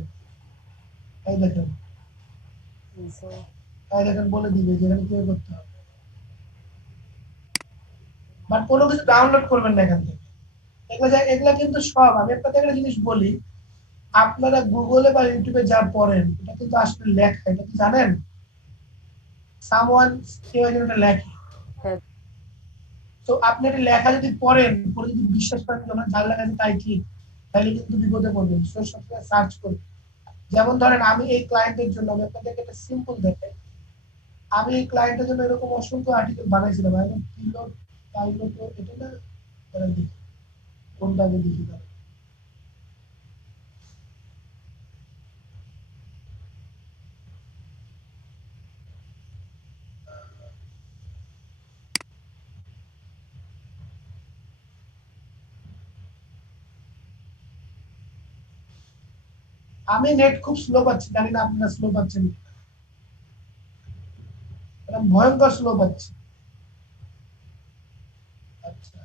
এই দেখেন, বলে দিবে যে এখানে কিভাবে করতে হবে। বাট কোনো কিছু ডাউনলোড করবেন না এখান থেকে। এগুলা কিন্তু সব, আমি আপনাদের একটা জিনিস বলি, আপনারা গুগলে বা ইউটিউবে যা পড়েন এটা কিন্তু আসলে লেখা, এটা কি জানেন? সামওয়ান কেউ একজন এটা লেখে। হ্যাঁ তো আপনি এটা লেখা যদি পড়েন, পরে যদি বিশ্বাস করেন যখন যার লেখা আছে তাই ঠিক, তাহলে কিন্তু বিপদে পড়বেন। সবসময় সার্চ করবেন। যেমন ধরেন আমি এই ক্লায়েন্টের জন্য, আমি আপনাদেরকে একটা সিম্পল দেখাই, আমি এই ক্লায়েন্টের জন্য এরকম অসংখ্য আর্টিকেল বানাইছিলাম, একদম পিলোড পাইলট, এটা না, দেখি কোনটা আগে দেখি। আমি নেট খুব স্লো পাচ্ছি, জানি না আপনারা স্লো পাচ্ছেন কিনা। ভয়ঙ্কর স্লো পাচ্ছি। আচ্ছা,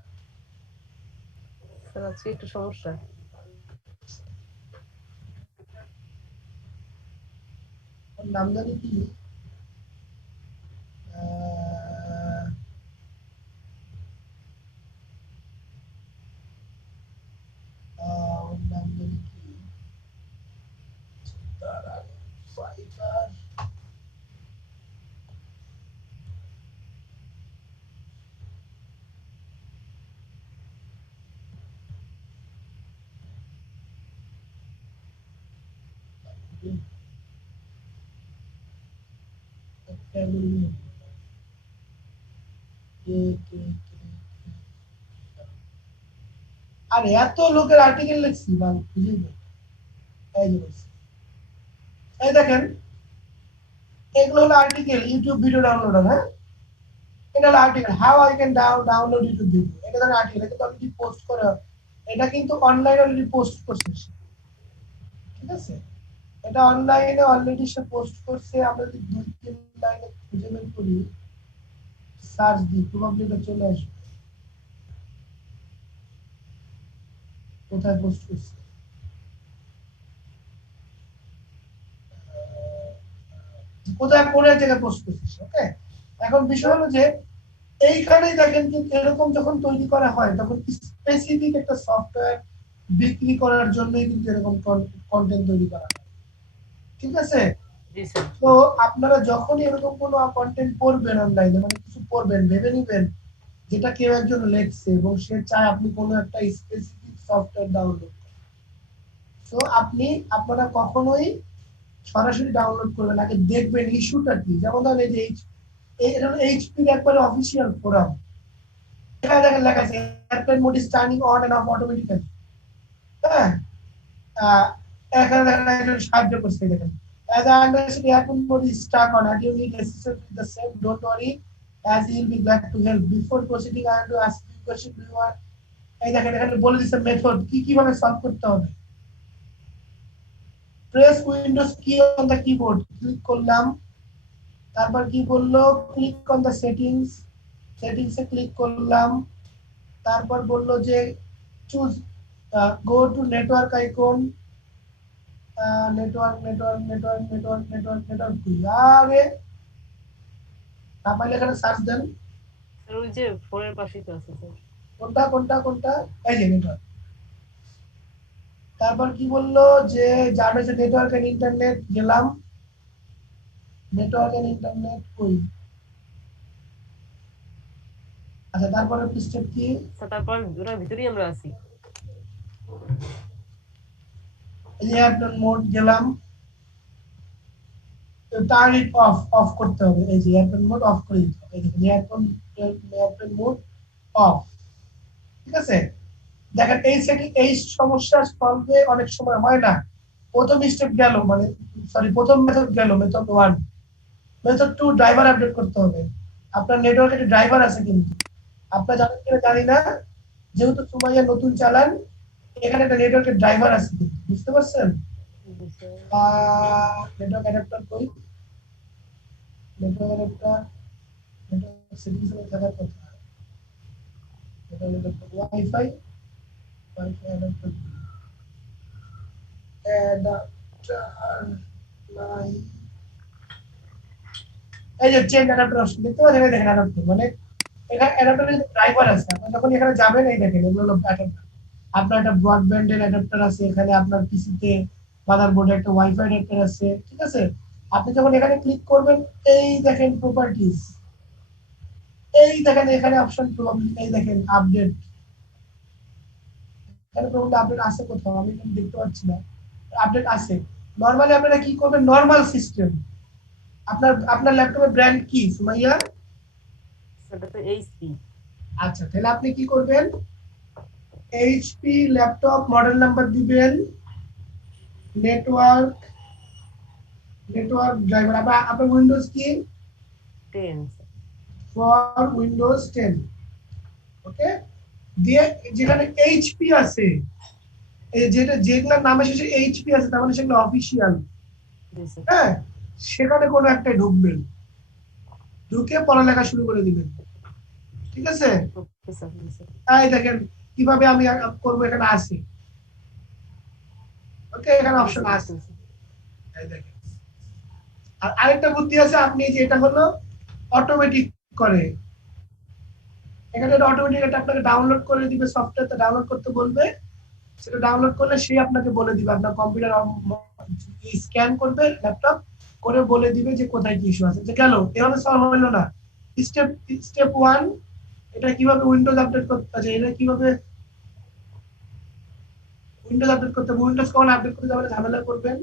স্যার আজকে একটু সমস্যা। ওর নাম জানি কি, আহ, ওর নাম জানি কি, দাঁড়ান, ফাইবার, আর এত লোকের আর্টিকেল লিখছি বাল বুঝেই না। এই যে বলছি। এই দেখেন এগুলো হলো আর্টিকেল ইউটিউব ভিডিও ডাউনলোডার, হ্যাঁ এটা হলো article how I can download YouTube video, এটা ধরেন আর্টিকেল, এটা কিন্তু অলরেডি পোস্ট করা, এটা কিন্তু অনলাইনে অলরেডি পোস্ট করছে সে, ঠিক আছে, এটা অনলাইনে অলরেডি সে পোস্ট করছে। আমরা যদি 2-3 লাইনে খুঁজে বের করি, সার্চ দিই, প্রবাবলি এটা চলে আসবে কোথায় পোস্ট করছে। কোথায় কোন এক জায়গায় পোস্ট করছিস, ওকে। এখন বিষয় হলো যে এইখানেই দেখেন কিন্তু এরকম যখন তৈরি করা হয় তখন স্পেসিফিক একটা সফটওয়্যার বিক্রি করার জন্যই কিন্তু এরকম কন্টেন্ট তৈরি করা হয়, ঠিক আছে। জি স্যার। তো আপনারা যখনই এরকম কোনো কন্টেন্ট পড়বেন অনলাইনে, মানে কিছু পড়বেন, ভেবে নিবেন যেটা কেউ একজন লেখছে এবং সে চায় আপনি কোনো একটা স্পেসিফিক সফটওয়্যার ডাউনলোড করেন। তো আপনারা কখনোই সরাসরি ডাউনলোড করবেন, আগে দেখবেন ইস্যুটা কি। যেমন ধরেন এই যে এটা হলো এইচপির একবারে অফিসিয়াল ফোরাম, এখানে দেখেন লেখা আছে airplane mode is turning on end of automatically, হ্যাঁ। এখানে দেখেন একজন সাহায্য করছে, দেখেন as I understand airplane mode is stuck on and you need assistance with the same, don't worry as he will be glad to help. Before proceeding I have to ask you a question, do you want, এই দেখেন এখানে বলে দিচ্ছে method কিভাবে solve করতে হবে। Press Windows কি on the keyboard, click করলাম, তারপর কি বললো ক্লিক অন দ্য সেটিংসে ক্লিক করলাম, তারপর বললো যে choose go to network icon, network আরে না পাইলে এখানে সার্চ দেন, স্যার ওই যে ফোনের পাশেই তো আছে স্যার। কোনটা এই যে নেটওয়ার্ক। তারপর কি বললো যে যার হচ্ছে নেটওয়ার্ক এন্ড ইন্টারনেট, গেলাম নেটওয়ার্ক এন্ড ইন্টারনেট কই, আচ্ছা তারপরে স্টেপ কি, স্যার তারপর ওটার ভিতরেই আমরা আছি। এই যে এয়ারপ্লেন মোড গেলাম, টার্ন ইট অফ করতে হবে, এই যে এয়ারপ্লেন মোড অফ করে দিতে হবে, এই দেখুন এয়ারপ্লেন মোড অফ, ঠিক আছে। দেখেন এই সেটিং এই সমস্যা সলভে অনেক সময় হয় না। প্রথম স্টেপ গেল, মানে সরি প্রথম মেথড গেল, মেথড 1। মেথড 2 ড্রাইভার আপডেট করতে হবে। আপনার নেটওয়ার্কে একটা ড্রাইভার আছে কিন্তু আপনারা জানেন কিনা জানি না, যেহেতু সুমাইয়া নতুন চালান এখানে একটা নেটওয়ার্কের ড্রাইভার আছে কিন্তু, বুঝতে পারছেন। নেটওয়ার্ক অ্যাডাপ্টার কই, নেটওয়ার্ক অ্যাডাপ্টার নেটওয়ার্ক সেটিংস এ থাকার কথা, নেটওয়ার্ক অ্যাডাপ্টার ওয়াইফাই অ্যাডাপ্টার নাই, এই যে চেঞ্জ অ্যাডাপ্টার অপশন দেখতে পাচ্ছেন, এই দেখেন অ্যাডাপ্টার, মানে এখানে অ্যাডাপ্টারের ড্রাইভার আছে। আপনি যখন এখানে যাবেন এই দেখেন এগুলো হলো অ্যাডাপ্টার। আপনার একটা ব্রডব্যান্ডের অ্যাডাপ্টার আছে, এখানে আপনার পিসিতে মাদারবোর্ডে একটা ওয়াইফাই অ্যাডাপ্টার আছে, ঠিক আছে। আপনি যখন এখানে ক্লিক করবেন এই দেখেন প্রপার্টিজ, এই দেখেন এখানে অপশন প্রবাবলি, এই দেখেন আপডেট, এখানে প্রবাবলি আপডেট আছে কোথাও, আমি এখানে দেখতে পাচ্ছি না, আপডেট আছে। নরমালি আপনারা কি করবেন, নরমাল সিস্টেম, আপনার ল্যাপটপের ব্র্যান্ড কি সুমাইয়া? সেটা তো এইচপি। আচ্ছা তাহলে আপনি কি করবেন, এইচপি ল্যাপটপ মডেল নাম্বার দিবেন, নেটওয়ার্ক ড্রাইভার, আপনার উইন্ডোজ কি 10 ফর উইন্ডোজ 10, ওকে। দিয়ে যেখানে এইচপি আছে, এই যেগুলোর নামে শেষে এইচপি আছে তার মানে সেগুলো অফিসিয়াল, হ্যাঁ, সেখানে কোনো একটা ঢুকবেন, ঢুকে পড়ালেখা শুরু করে দিবেন, ঠিক আছে। Okay sir. এই দেখেন কিভাবে আমি করবো, এখানে আছে, ওকে, এখানে অপশন আছে, এই দেখেন। আর আরেকটা বুদ্ধি আছে, আপনি যে এটা হলো অটোমেটিক করে, এখানে এটা অটোমেটিক এটা আপনাকে ডাউনলোড করে দিবে, সফটওয়্যারটা ডাউনলোড করতে বলবে, সেটা ডাউনলোড করলে সে আপনাকে বলে দিবে, আপনার কম্পিউটার স্ক্যান করবে ল্যাপটপ করে বলে দিবে যে কোথায় কি ইস্যু আছে। যে গেল এভাবে সলভ হলো না। স্টেপ 1 এটা কিভাবে উইন্ডোজ আপডেট করতে আছে, এটা কিভাবে উইন্ডোজ আপডেট করতে হবে, উইন্ডোজ কখন আপডেট করতে যাবেন ঝামেলা করবেন।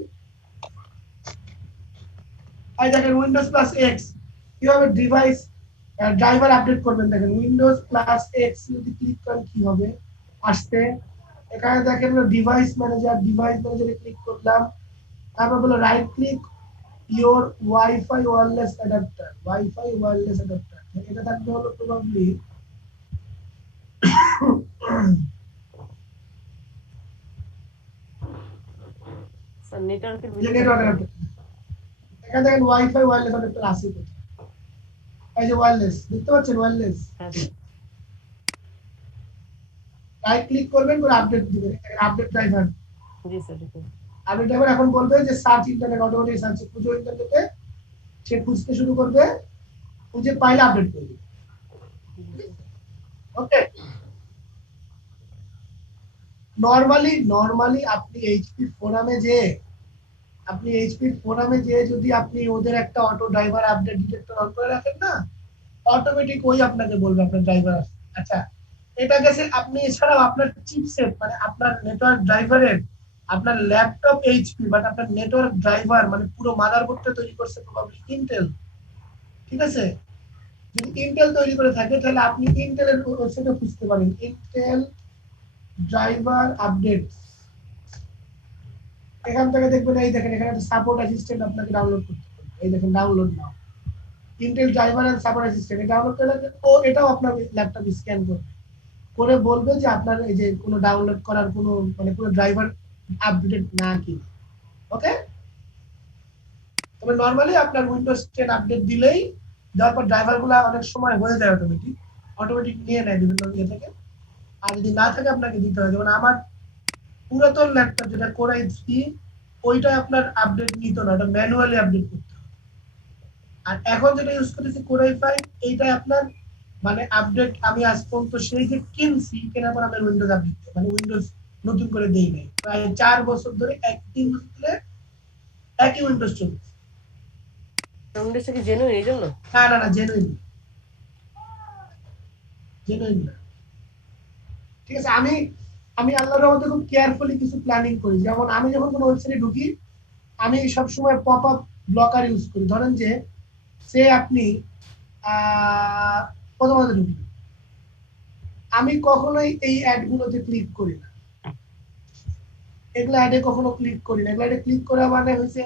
এই দেখেন উইন্ডোজ প্লাস এক্স কিভাবে ডিভাইস ড্রাইভার আপডেট করবেন, দেখেন উইন্ডোজ প্লাস এক্স যদি ক্লিক করেন কি হবে আসতে, এখানে দেখেন ডিভাইস ম্যানেজারে ক্লিক করলাম, তারপর বলো right click your wifi wireless adapter, এটা থাকবে হলো প্রবাবলি স্যার নেটওয়ার্কের এখানে দেখেন ওয়াইফাই ওয়্যারলেস অ্যাডাপ্টার আছে কোথায়, এই যে ওয়্যারলেস দেখতে পাচ্ছেন ওয়্যারলেস, রাইট ক্লিক করবেন করে আপডেট দিবেন, আপডেট ড্রাইভার, জি স্যার জি স্যার। আপডেট ড্রাইভার এখন বলবে যে সার্চ ইন্টারনেট, অটোমেটিক সার্চ খুঁজো ইন্টারনেটে, সে খুঁজতে শুরু করবে, খুঁজে পাইলে আপডেট করবে। ওকে, নরমালি আপনি এইচপি ফোরামে যে যদি আপনি ওদের একটা auto driver update detector on করে রাখেন না, অটোমেটিক ওই আপনাকে বলবে আপনার ড্রাইভার আছে। আচ্ছা, এটা গেছে আপনি, এছাড়াও আপনার চিপসেট মানে আপনার নেটওয়ার্ক ড্রাইভারের, আপনার ল্যাপটপ এইচপি বাট আপনার নেটওয়ার্ক ড্রাইভার মানে পুরো মাদারবোর্ডটা তৈরি করছে প্রবাবলি ইন্টেল, ঠিক আছে? যদি ইন্টেল তৈরি করে থাকে তাহলে আপনি ইন্টেলের ওয়েবসাইটে খুঁজতে পারেন, ইন্টেল ড্রাইভার আপডেট, এখান থেকে দেখবেন, এই দেখেন এখানে একটা সাপোর্ট অ্যাসিস্ট্যান্ট আপনাকে ডাউনলোড করতে হবে, এই দেখেন download now, Intel driver and support assistant, এটা ডাউনলোড করে এটাও আপনার ল্যাপটপ স্ক্যান করবে, করে বলবে যে আপনার এই যে কোনো ডাউনলোড করার কোনো মানে কোনো ড্রাইভার আপডেট না কি। ওকে, তবে নরমালি আপনার উইন্ডোজ 10 আপডেট দিলেই, দেওয়ার পর ড্রাইভারগুলো অনেক সময় হয়ে যায় অটোমেটিক নিয়ে নেয় বিভিন্ন ইয়ে থেকে, আর যদি না থাকে আপনাকে দিতে হয়। যেমন আমার পুরাতন ল্যাপটপ যেটা কোর i3, ওইটা আপনার আপডেট নিত না, ওটা ম্যানুয়ালি আপডেট করতে হয়। আর এখন যেটা ইউজ করতেছি কোর i5, এইটা আপনার মানে আপডেট আমি আজ পর্যন্ত সেই যে কিনছি, কেনার পর আমি উইন্ডোজ আপডেট মানে উইন্ডোজ নতুন করে দেই নাই, প্রায় 4 বছর ধরে 3 বছর ধরে একই উইন্ডোজ চলছে। উইন্ডোজটা কি জেনুইন এই জন্য? না জেনুইন না, ঠিক আছে? আমি আল্লাহর রহমতে খুব কেয়ারফুলি কিছু প্ল্যানিং করি। যেমন আমি যখন কোনো ওয়েবসাইটে ঢুকি, আমি সবসময় পপ আপ ব্লকার ইউজ করি। ধরেন যে আপনি প্রথমত ঢুকি, আমি কখনোই এই অ্যাড গুলোতে ক্লিক করি না, এগুলো অ্যাডে কখনো ক্লিক করি না। এগুলো অ্যাডে ক্লিক করা মানে হয়েছে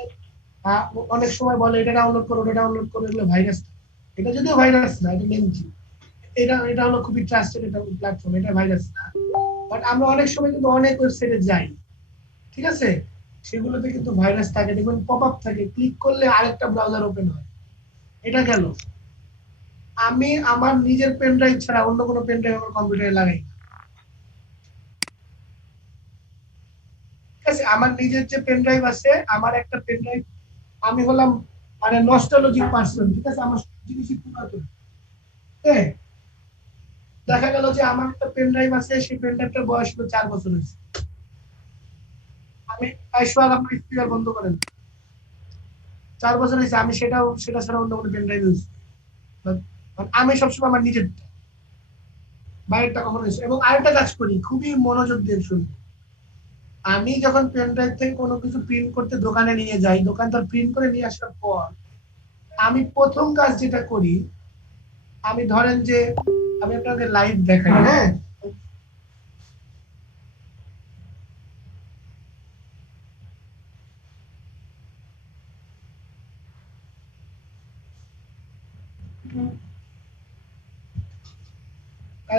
অনেক সময় বলে এটা ডাউনলোড করো, এগুলো ভাইরাস। এটা যদিও ভাইরাস না, এটা মেনজি, এটা হলো খুবই ট্রাস্টেড একটা প্ল্যাটফর্ম, এটা ভাইরাস না। বাট আমরা অনেক সময় কিন্তু অনেক ওয়েবসাইটে যাই, ঠিক আছে, সেগুলোতে কিন্তু ভাইরাস থাকে, দেখবেন পপ আপ থাকে, ক্লিক করলে আরেকটা ব্রাউজার ওপেন হয়। এটা গেল, আমি আমার নিজের পেন ড্রাইভ ছাড়া অন্য কোনো পেন ড্রাইভ আমার কম্পিউটারে লাগাই না, ঠিক আছে? আমার নিজের যে পেন ড্রাইভ আছে, আমার একটা পেন ড্রাইভ, আমি হলাম মানে নস্টালজিক পার্সন, ঠিক আছে, আমার সব জিনিসই পুরাতন। দেখা গেল যে আমার একটা পেন ড্রাইভ আছে, সেই পেন ড্রাইভটার বয়স হলো 4 বছর হয়েছে, আমি আপনার স্পিকার বন্ধ করেন, 4 বছর হয়েছে, আমি সেটা ছাড়া অন্য কোনো পেন ড্রাইভ ইউজ, আমি সবসময় আমার নিজের বাইরেটা কখনো ইউজ। এবং আরেকটা কাজ করি, খুবই মনোযোগ দিয়ে শুনি, আমি যখন পেন ড্রাইভ থেকে কোনো কিছু প্রিন্ট করতে দোকানে নিয়ে যাই, দোকানদার প্রিন্ট করে নিয়ে আসার পর আমি প্রথম কাজ যেটা করি, আমি ধরেন যে আমি আপনাকে লাইভ দেখাই, হ্যাঁ,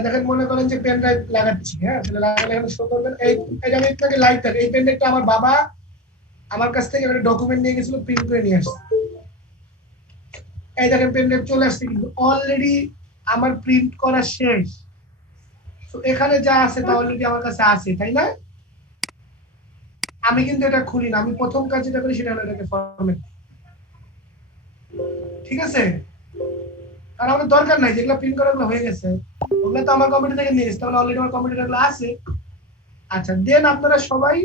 দেখেন মনে করেন যে পেন ড্রাইভ লাগাচ্ছি, হ্যাঁ, তাহলে লাগালে এখানে শো করবেন, এই আমি আপনাকে লাইভ দেখাই, এই পেন ড্রাইভটা আমার বাবা আমার কাছ থেকে একটা ডকুমেন্ট নিয়ে গেছিল, প্রিন্ট করে নিয়ে আসছে, এই দেখেন পেন ড্রাইভ চলে আসছে, কিন্তু অলরেডি আমার প্রিন্ট করা শেষ, তো এখানে যা আছে তা অলরেডি আমার কাছে আছে, তাই না? আমি কিন্তু এটা খুলি না, আমি প্রথম কাজ যেটা করি সেটা হলো এটাকে ফরম্যাট, ঠিক আছে? কারণ আমার দরকার নাই, যেগুলো প্রিন্ট করা হয়ে গেছে ওগুলো তো আমার কম্পিউটার থেকে নিয়ে এসে, তাহলে অলরেডি আমার কম্পিউটারে এগুলো আছে। আচ্ছা, দেন আপনারা সবাই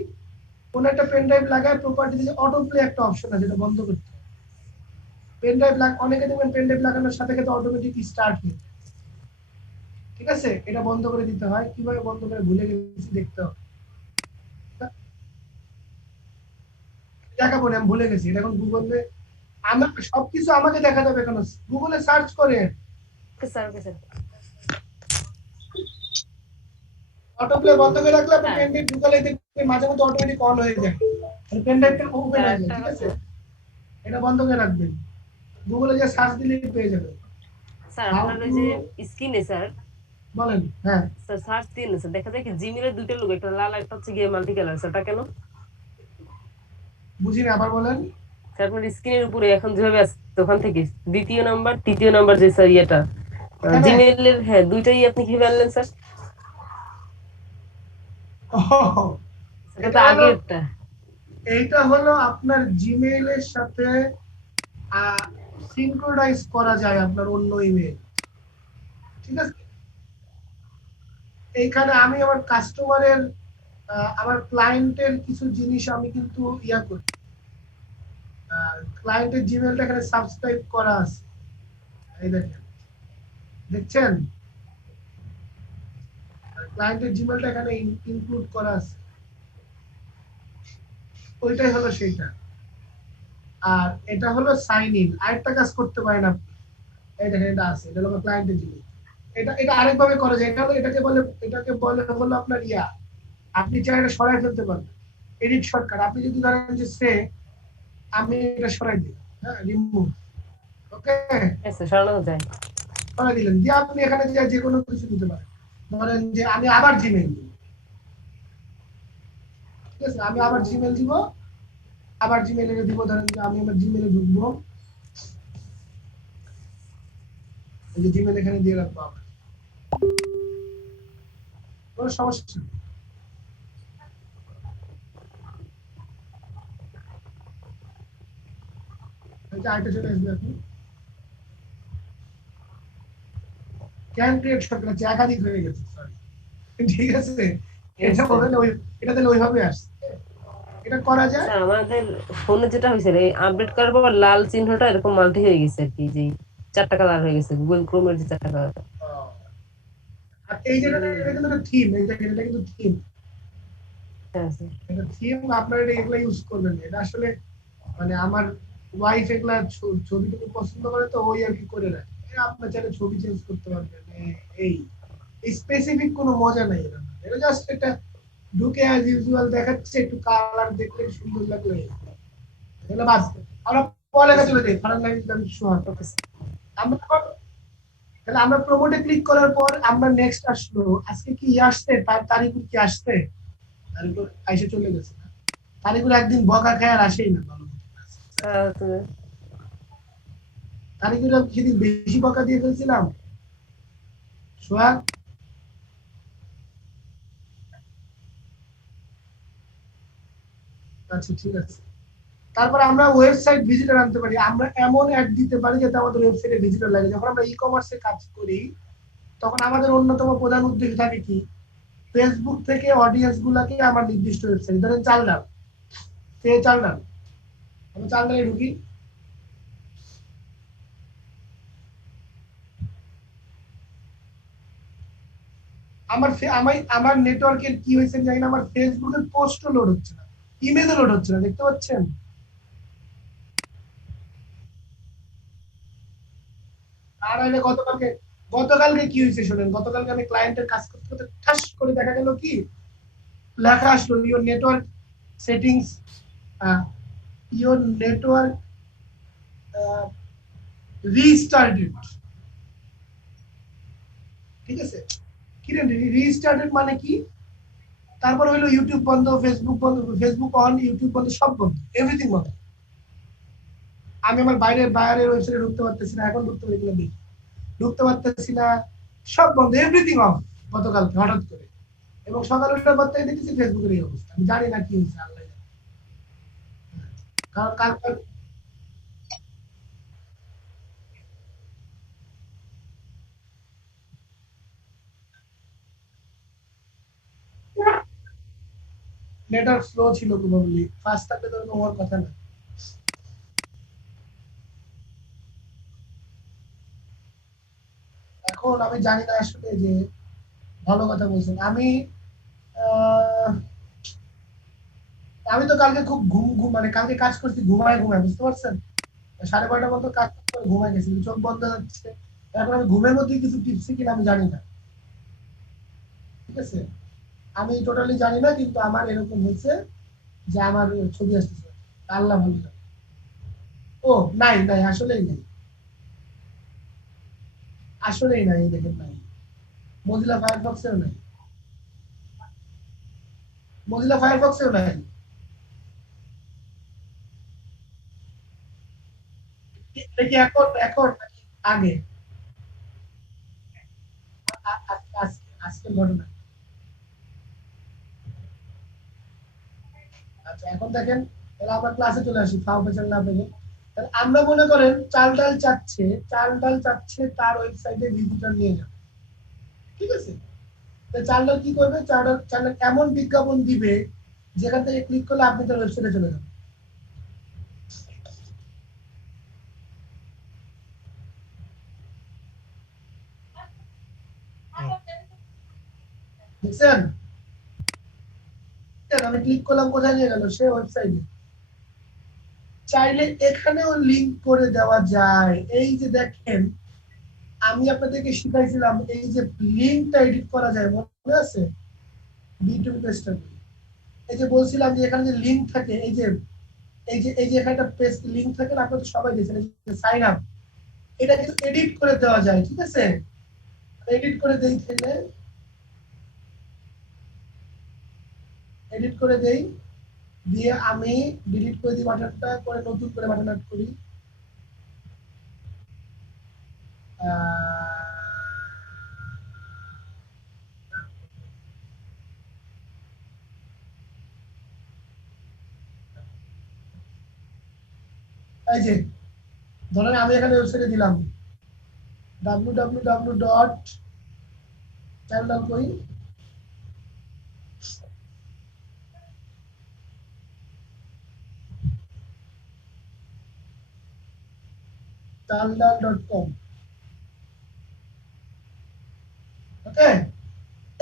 কোন একটা পেন ড্রাইভ লাগায় প্রপার্টিতে যে অটো প্লে একটা অপশন আছে, যেটা বন্ধ করতে হবে। পেন ড্রাইভ অনেকে দেখবেন পেন ড্রাইভ লাগানোর সাথে সাথে অটোমেটিক স্টার্ট হয়ে যায়, ঠিক আছে? এটা বন্ধ করে দিতে হয়, কিভাবে বন্ধ করে ভুলে গেছি, দেখতে হবে, দেখাবো না, আমি ভুলে গেছি, এটা এখন গুগলে আমার সবকিছু আমাকে দেখা যাবে, কেন গুগলে সার্চ করে okay sir, okay sir. Auto play বন্ধ করে রাখলে আপনি পেন ড্রাইভ ঢুকালে দেখবেন মাঝে মধ্যে অটোমেটিক অন হয়ে যায়, পেন ড্রাইভটা ওপেন হয়ে যায়, ঠিক আছে? এটা বন্ধ করে রাখবেন, গুগলে যে সার্চ দিলে পেয়ে যাবেন। স্যার আপনার ওই যে স্ক্রিনে স্যার, বলেন। হ্যাঁ, স্যার সার্চ দিন না স্যার, দেখা যায় কি জিমেলের দুইটা লোক, একটা লাল একটা হচ্ছে গিয়ে মাল্টি কালার, স্যারটা কেন? বুঝিনি, আবার বলেন। স্যার আপনার স্ক্রিনের উপরে এখন যেভাবে আছে ওখান থেকে দ্বিতীয় নাম্বার তৃতীয় নাম্বার যে স্যার ইয়েটা এখানে? জিমেলের, হ্যাঁ দুইটাই আপনি কিভাবে আনলেন স্যার? ওহ, সেটা এটা তো হলো, আগেরটা। এইটা হলো আপনার জিমেইলের সাথে সিনক্রোনাইজ করা যায় আপনার অন্য ইমেল, ঠিক আছে? এইখানে আমি আমার কাস্টমারের আমার ক্লায়েন্টের কিছু জিনিস আমি কিন্তু ইয়া করি, ক্লায়েন্টের জিমেলটা এখানে সাবস্ক্রাইব করা আছে, এই দেখেন, দেখছেন? ক্লায়েন্টের জিমেলটা এখানে ইনক্লুড করা আছে, ওইটাই হলো সেইটা। আর এটা হলো সাইন ইন, আরেকটা কাজ করতে পারেন আপনি, এই দেখেন এটা আছে, এটা হলো ক্লায়েন্টের জিমেল। এটা আরেকভাবে করা যায়, এটা হলো এটাকে বলে হলো আপনার ইয়া, আপনি চাইলে সরাই ফেলতে পারবেন, এডিট শর্টকাট। আপনি যদি ধরেন যে আমি এটা সরাই দিই, হ্যাঁ, রিমুভ, ওকে, হ্যাঁ স্যার, সরানো যায়। সরাই দিলেন, দিয়ে আপনি এখানে যে কোনো কিছু দিতে পারেন। ধরেন যে আমি আবার জিমেল দিব, ঠিক আছে? আমি আবার জিমেল দিব, আবার জিমেলে দিব, ধরেন যে আমি আমার জিমেলে ঢুকবো, এই যে জিমেল এখানে দিয়ে রাখবো আবার, কোনো সমস্যা নেই। এই যে আইটা চলে আসবে, আপনি ক্যান ক্রিয়েট শর্টকাট আছে, একাধিক হয়ে গেছে, সরি, ঠিক আছে? এটা বলেন ওই, এটা তাহলে ওইভাবে আসছে, এটা করা যায়। স্যার আমাদের ফোনে যেটা হয়েছে এই আপডেট করার পর লাল চিহ্নটা এরকম মাল্টি হয়ে গেছে আর কি, যে চারটা কালার হয়ে গেছে গুগল ক্রোমের যে চারটা কালার। আর এই যে এটা কিন্তু একটা থিম, এটা কিন্তু থিম, হ্যাঁ স্যার। এটা থিম, আপনারা এগুলা ইউজ করবেন না। এটা আসলে মানে আমার ওয়াইফ এগুলা ছবি টবি পছন্দ করে, তো ওই আর কি করে রাখে। আপনার চাইলে ছবি চেঞ্জ করতে পারবেন, এই স্পেসিফিক কোনো মজা নাই এটা, এটা জাস্ট এটা ঢুকে অ্যাজ ইউজুয়াল দেখাচ্ছে, একটু কালার দেখলে সুন্দর লাগলে এগুলো বাস। আমরা পড়ালেখা চলে যাই, Faran life Islamic Sohag. Okay sir. আমরা তাহলে আমরা প্রমোটে ক্লিক করার পর আমরা নেক্সট আসলো, আজকে কি আসছে, তার তারিখুর কি আসছে, তারিখুর আইসে চলে গেছে না, তারিখুর একদিন বকা খায় আর আসেই না, ভালো মতো। তারিখুর সেদিন বেশি বকা দিয়ে ফেলছিলাম, সোহাগ। আচ্ছা ঠিক আছে, তারপর আমরা ওয়েবসাইট ভিজিটর আনতে পারি, আমরা এমন অ্যাড দিতে পারি যাতে আমাদের ওয়েবসাইটে ভিজিটর লাগে। যখন আমরা ই কমার্সে কাজ করি তখন আমাদের অন্যতম প্রধান উদ্দেশ্য থাকে কি, ফেসবুক থেকে অডিয়েন্স গুলাকে আমার নির্দিষ্ট ওয়েবসাইট, ধরেন চালডাল, চালডাল, আমি চালডালে ঢুকি, আমার নেটওয়ার্কের কি হয়েছে জানি না, আমার ফেসবুকের পোস্টও লোড হচ্ছে না, ইমেলও লোড হচ্ছে না, দেখতে পাচ্ছেন? আর আগে গতকালকে কি হয়েছে শুনেন, গতকালকে আমি ক্লায়েন্টের কাজ করতে করতে ঠাস করে দেখা গেল কি লেখা আসলো, your network settings, your network restarted, ঠিক আছে? কি রিস্টার্টেড মানে কি? তারপর হলো ইউটিউব বন্ধ, ফেসবুক বন্ধ, ফেসবুক অন, ইউটিউব বন্ধ, সব বন্ধ, এভরিথিং বন্ধ। আমি আমার বাইরের ওয়েবসাইটে ঢুকতে পারতেছি না, এখন ঢুকতে পারি দেখি, ঢুকতে পারতেছি না, সব বন্ধ, এভরিথিং অফ গতকালকে হঠাৎ করে। এবং সকালে ওঠার পর থেকে দেখতেছি ফেসবুকের এই অবস্থা, আমি জানি না কি হয়েছে, আল্লাহ জানে। কারণ কালকে নেটওয়ার্ক স্লো ছিল, প্রবাবলি ফাস্ট থাকলে তো এরকম হওয়ার কথা না। এখন আমি জানি না আসলে যে, ভালো কথা বলছেন। আহ, আমি তো কালকে খুব মানে কালকে কাজ করছি ঘুমায়, বুঝতে পারছেন? 12:30 মতো কাজ করে ঘুমায় গেছি, চোখ বন্ধ হচ্ছে, এখন আমি ঘুমের মধ্যে কিছু টিপস কিনা আমি জানি না, ঠিক আছে, আমি টোটালি জানি না, কিন্তু আমার এরকম হয়েছে যে আমার ছবি আসতেছে, আল্লাহ ভালো জানে। ও নাই নাই, আসলেই নাই, আসলেই নাই, দেখেন নাই, মজিলা ফায়ারফক্সেও নাই, মজিলা ফায়ারফক্সেও নাই। এটা কি এখন এখন নাকি আগে? আজকের ঘটনা। আচ্ছা এখন দেখেন, তাহলে আমরা ক্লাসে চলে আসি, ফাও পেছাল না পেলে। তাহলে আমরা মনে করেন চাল ডাল চাচ্ছে, চাল ডাল চাচ্ছে তার ওয়েবসাইটে ভিজিটর নিয়ে যাবে, ঠিক আছে। তো চাল ডাল কি করবে, চাল ডাল এমন বিজ্ঞাপন দিবে যেখান থেকে ক্লিক করলে আপনি তার ওয়েবসাইটে চলে যাবেন। দেখছেন? আমি ক্লিক করলাম, কোথায় নিয়ে গেল, সে ওয়েবসাইটে। চাইলে এখানেও লিংক করে দেওয়া যায়, এই যে দেখেন আমি আপনাদেরকে শিখাইছিলাম এই যে লিংকটা এডিট করা যায়, মনে আছে? বিটুবি পেজটা, এই যে বলছিলাম যে এখানে যে লিংক থাকে, এই যে এখানে একটা পেজ লিংক থাকে না, আপনারা তো সবাই দেখেন, এই যে সাইন আপ, এটা কিন্তু এডিট করে দেওয়া যায়, ঠিক আছে। এডিট করে দেই, তাহলে এডিট করে দেই, দিয়ে আমি ডিলিট করে দিই বাটনটা, করে নতুন করে বাটন অ্যাড করি। এই যে ধরেন আমি এখানে ওয়েবসাইটে দিলাম www ডট চ্যানেল কই চালডাল.com, ওকে।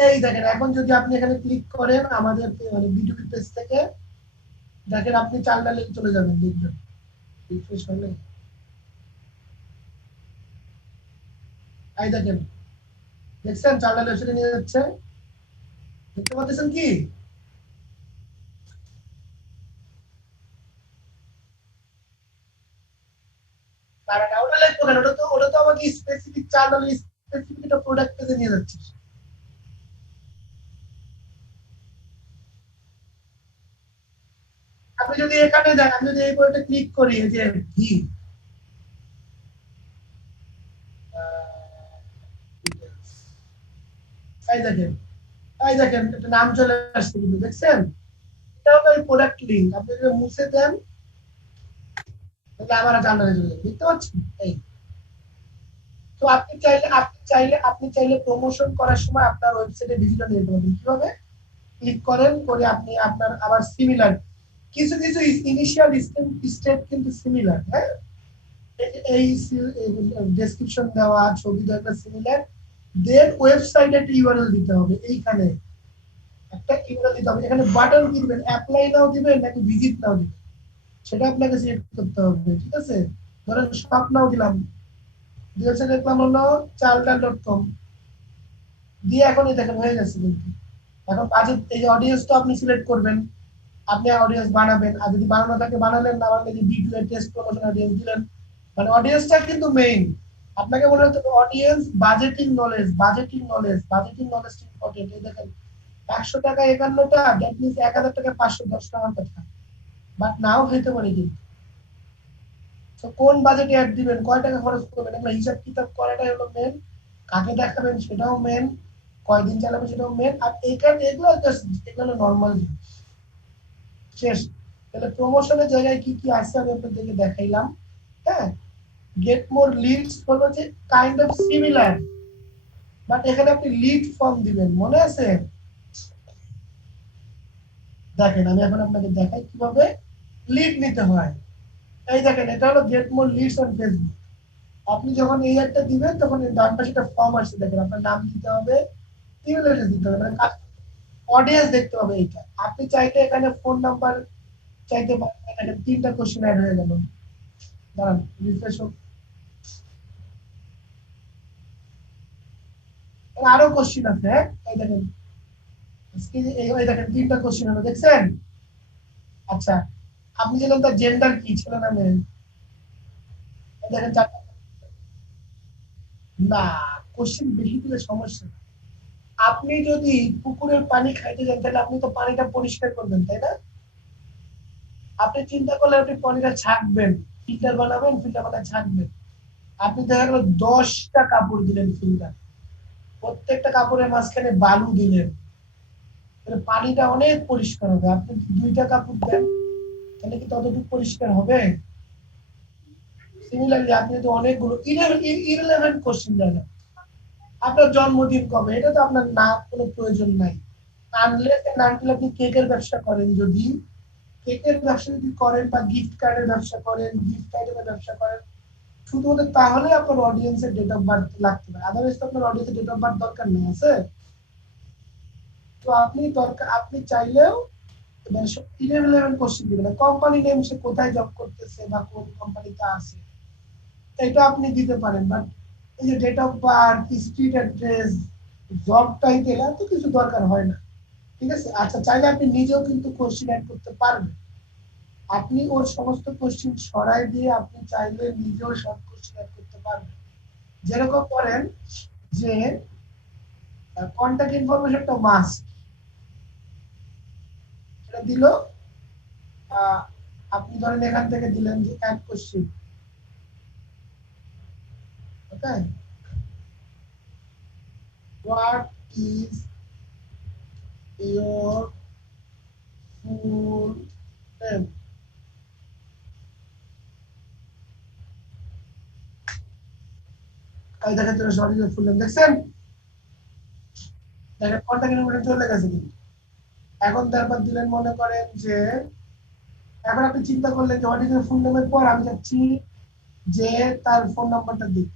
এই দেখেন এখন যদি আপনি এখানে ক্লিক করেন আমাদের মানে বিটুবি পেজ থেকে, দেখেন আপনি চালডালে চলে যাবেন, দেখবেন রিফ্রেশ হলে, এই দেখেন, দেখছেন চালডাল ওয়েবসাইটে নিয়ে যাচ্ছে, দেখতে পাচ্ছেন কি? তারা না, ওটা লিখবো কেন, ওটা তো আমাকে স্পেসিফিক চালডাল, স্পেসিফিক একটা প্রোডাক্ট পেজে নিয়ে যাচ্ছে। আপনি যদি এখানে যান, আমি যদি এই বইটা ক্লিক করি, এই যে ভি, এই দেখেন, এই দেখেন একটা নাম চলে আসছে, কিন্তু দেখছেন এটাও তো প্রোডাক্ট লিংক, আপনি যদি মুছে দেন তাহলে আবার জানালে চলে যাবে, দেখতে পাচ্ছেন? এই তো আপনি চাইলে প্রমোশন করার সময় আপনার ওয়েবসাইটে ভিজিটর নিয়ে যেতে পারবেন, কিভাবে? ক্লিক করেন, করে আপনি আপনার আবার সিমিলার কিছু কিছু ইনিশিয়াল স্টেপ কিন্তু সিমিলার, হ্যাঁ, এই ডেসক্রিপশন দেওয়া, ছবি দেওয়া সিমিলার, দেন ওয়েবসাইটে একটা ইউআরএল দিতে হবে, এইখানে একটা ইউআরএল দিতে হবে, এখানে বাটন দিবেন, অ্যাপ্লাই নাও দিবেন নাকি ভিজিট নাও দিবেন, সেটা আপনাকে সিলেক্ট করতে হবে, ঠিক আছে। ধরেন শপ নাও দিলাম, দিয়েছে, দেখলাম হলো চালডাল.com, দিয়ে এখন এই দেখেন হয়ে গেছে কিন্তু। এখন বাজেট, এই অডিয়েন্সটা আপনি সিলেক্ট করবেন, আপনি অডিয়েন্স বানাবেন, আর যদি বানানো থাকে বানালেন, না বানালে যে বি2 এর টেস্ট প্রমোশন অডিয়েন্স দিলেন, মানে অডিয়েন্সটা কিন্তু মেইন। আপনাকে মনে হতে হবে অডিয়েন্স, বাজেটিং নলেজ ইম্পর্টেন্ট। এই দেখেন 100 টাকা 51টা, দ্যাট মিন্স 1000 টাকা 510 টাকার কথা, বাট নাও হইতে পারে কিন্তু। তো কোন বাজেটে অ্যাড দিবেন, কয় টাকা খরচ করবেন, এগুলো হিসাব কিতাব করাটাই হলো মেন, কাকে দেখাবেন সেটাও মেন, কয়দিন চালাবেন সেটাও মেন, আর এগুলো জাস্ট এগুলো নর্মাল জিনিস, শেষ। তাহলে প্রমোশনের জায়গায় কি কি আছে আমি আপনাদেরকে দেখাইলাম, হ্যাঁ। গেট মোর লিডস হলো যে কাইন্ড অফ সিমিলার, বাট এখানে আপনি লিড ফর্ম দিবেন, মনে আছে? দেখেন আমি এখন আপনাকে দেখাই কিভাবে লিড নিতে হয়। এই দেখেন এটা হলো get more Leeds on Facebook. আপনি যখন এই একটা দিবেন তখন এই ডান পাশে একটা ফর্ম আসছে, দেখেন আপনার নাম দিতে হবে, ইমেল অ্যাড্রেস দিতে হবে, মানে অডিয়েন্স দেখতে হবে এইটা। আপনি চাইলে এখানে ফোন নাম্বার চাইতে পারেন, এখানে 3টা কোশ্চেন অ্যাড হয়ে গেল, দাঁড়ান রিফ্রেশ হোক। আরো কোশ্চেন আছে, হ্যাঁ? এই দেখেন আজকে এই দেখেন 3টা কোশ্চেন হলো, দেখছেন? আচ্ছা, আপনি জানেন তার জেন্ডার কি, ছেলে না মেয়ে? এই দেখেন 4টা। না, কোশ্চেন বেশি দিলে সমস্যা না। আপনি যদি পুকুরের পানি খাইতে যান তাহলে আপনি তো পানিটা পরিষ্কার করবেন, তাই না? আপনি চিন্তা করলে আপনি পানিটা ছাঁকবেন, ফিল্টার বানাবেন, ফিল্টার বানায় ছাঁকবেন। আপনি দেখা গেল 10টা কাপড় দিলেন ফিল্টার, প্রত্যেকটা কাপড়ের মাঝখানে বালু দিলেন, তাহলে পানিটা অনেক পরিষ্কার হবে। আপনি যদি 2টা কাপড় দেন তাহলে কি ততটুকু পরিষ্কার হবে? সিমিলারলি আপনি যদি অনেকগুলো ইররিলেভেন্ট কোশ্চেন জানেন, আপনার জন্মদিন কবে এটা তো আপনার না কোনো প্রয়োজন নাই। আনলেস এন্ড আনটিল আপনি কেকের ব্যবসা করেন, যদি কেকের ব্যবসা যদি করেন বা গিফট কার্ডের ব্যবসা করেন, গিফট আইটেমের ব্যবসা করেন, শুধুমাত্র তাহলে আপনার অডিয়েন্সের ডেট অফ বার্থ লাগতে পারে, আদারওয়াইজ তো আপনার অডিয়েন্সের ডেট অফ বার্থ দরকার নেই, আছে? তো আপনি দরকার, আপনি চাইলেও ইলেভেন কোশ্চেন দিবেন না। কোম্পানি নেম, সে কোথায় জব করতেছে বা কোন কোম্পানিতে আছে, এটা আপনি দিতে পারেন, বাট এই যে date of birth, street address, job title, এত কিছু দরকার হয় না। ঠিক আছে? আচ্ছা, চাইলে আপনি নিজেও কিন্তু কোশ্চেন অ্যাড করতে পারবেন। আপনি ওর সমস্ত কোশ্চেন সরাই দিয়ে আপনি চাইলে নিজেও সব কোশ্চেন অ্যাড করতে পারবেন। যেরকম করেন যে কন্টাক্ট ইনফরমেশনটা মাস্ট, এটা দিল, আপনি ধরেন এখান থেকে দিলেন যে add question, okay, what is your full name? এই দেখেন তো সরি, ফুল নেম দেখছেন? দেখেন কন্টাক্ট ইনফরমেশন চলে গেছে কিন্তু। এখন তারপর দিলেন মনে করেন যে, এখন আপনি চিন্তা করলেন যে হোয়াট ইজ ইয়োর ফুল নেমের পর আমি চাচ্ছি যে তার ফোন নাম্বারটা দিই,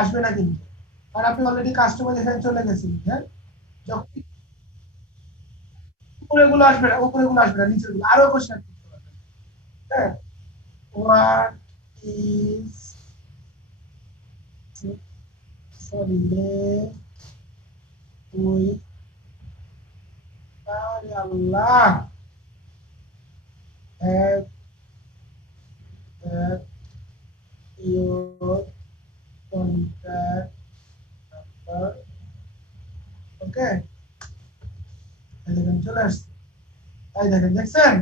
আসবে না কিন্তু, কারণ আপনি অলরেডি কাস্টমার এখানে চলে গেছেন, হ্যাঁ? যখন উপরেগুলো আসবে না, উপরেগুলো আসবে না, নিচেগুলো আরো কোশ্চেন করতে পারবেন, হ্যাঁ? হোয়াট ইজ, সরি ওই, আরে Allah, have that your contact number, okay, এই দেখেন চলে আসছে, এই দেখেন দেখছেন?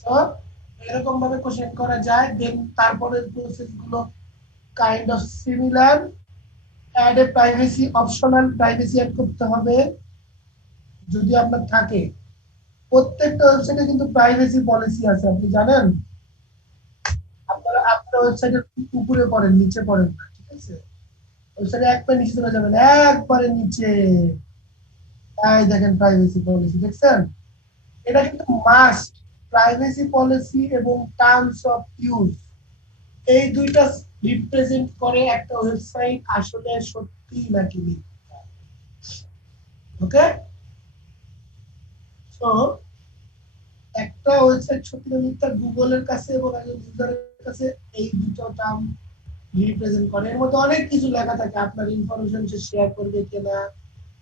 সো এরকম ভাবে কোশ্চেন করা যায়। দেন তারপরের প্রসেস গুলো kind of similar. Add a privacy, optional privacy add করতে হবে যদি আপনার থাকে। প্রত্যেকটা ওয়েবসাইটে কিন্তু প্রাইভেসি পলিসি আছে, আপনি জানেন? আপনারা আপনার ওয়েবসাইটের উপরে পড়েন, নিচে পড়েন না, ঠিক আছে? ওয়েবসাইটে এক পা নিচে চলে যাবেন, একবারে নিচে, এই দেখেন প্রাইভেসি পলিসি, দেখছেন? এটা কিন্তু মাস্ট। প্রাইভেসি পলিসি এবং টার্মস অফ ইউজ, এই দুইটা রিপ্রেজেন্ট করে একটা ওয়েবসাইট আসলে সত্যি নাকি মিথ্যা। ওকে, সো একটা ওয়েবসাইট সত্যি না মিথ্যা গুগলের কাছে এবং একজন ইউজারের কাছে এই দুটো টার্ম রিপ্রেজেন্ট করে। এর মধ্যে অনেক কিছু লেখা থাকে, আপনার ইনফরমেশন সে শেয়ার করবে কিনা,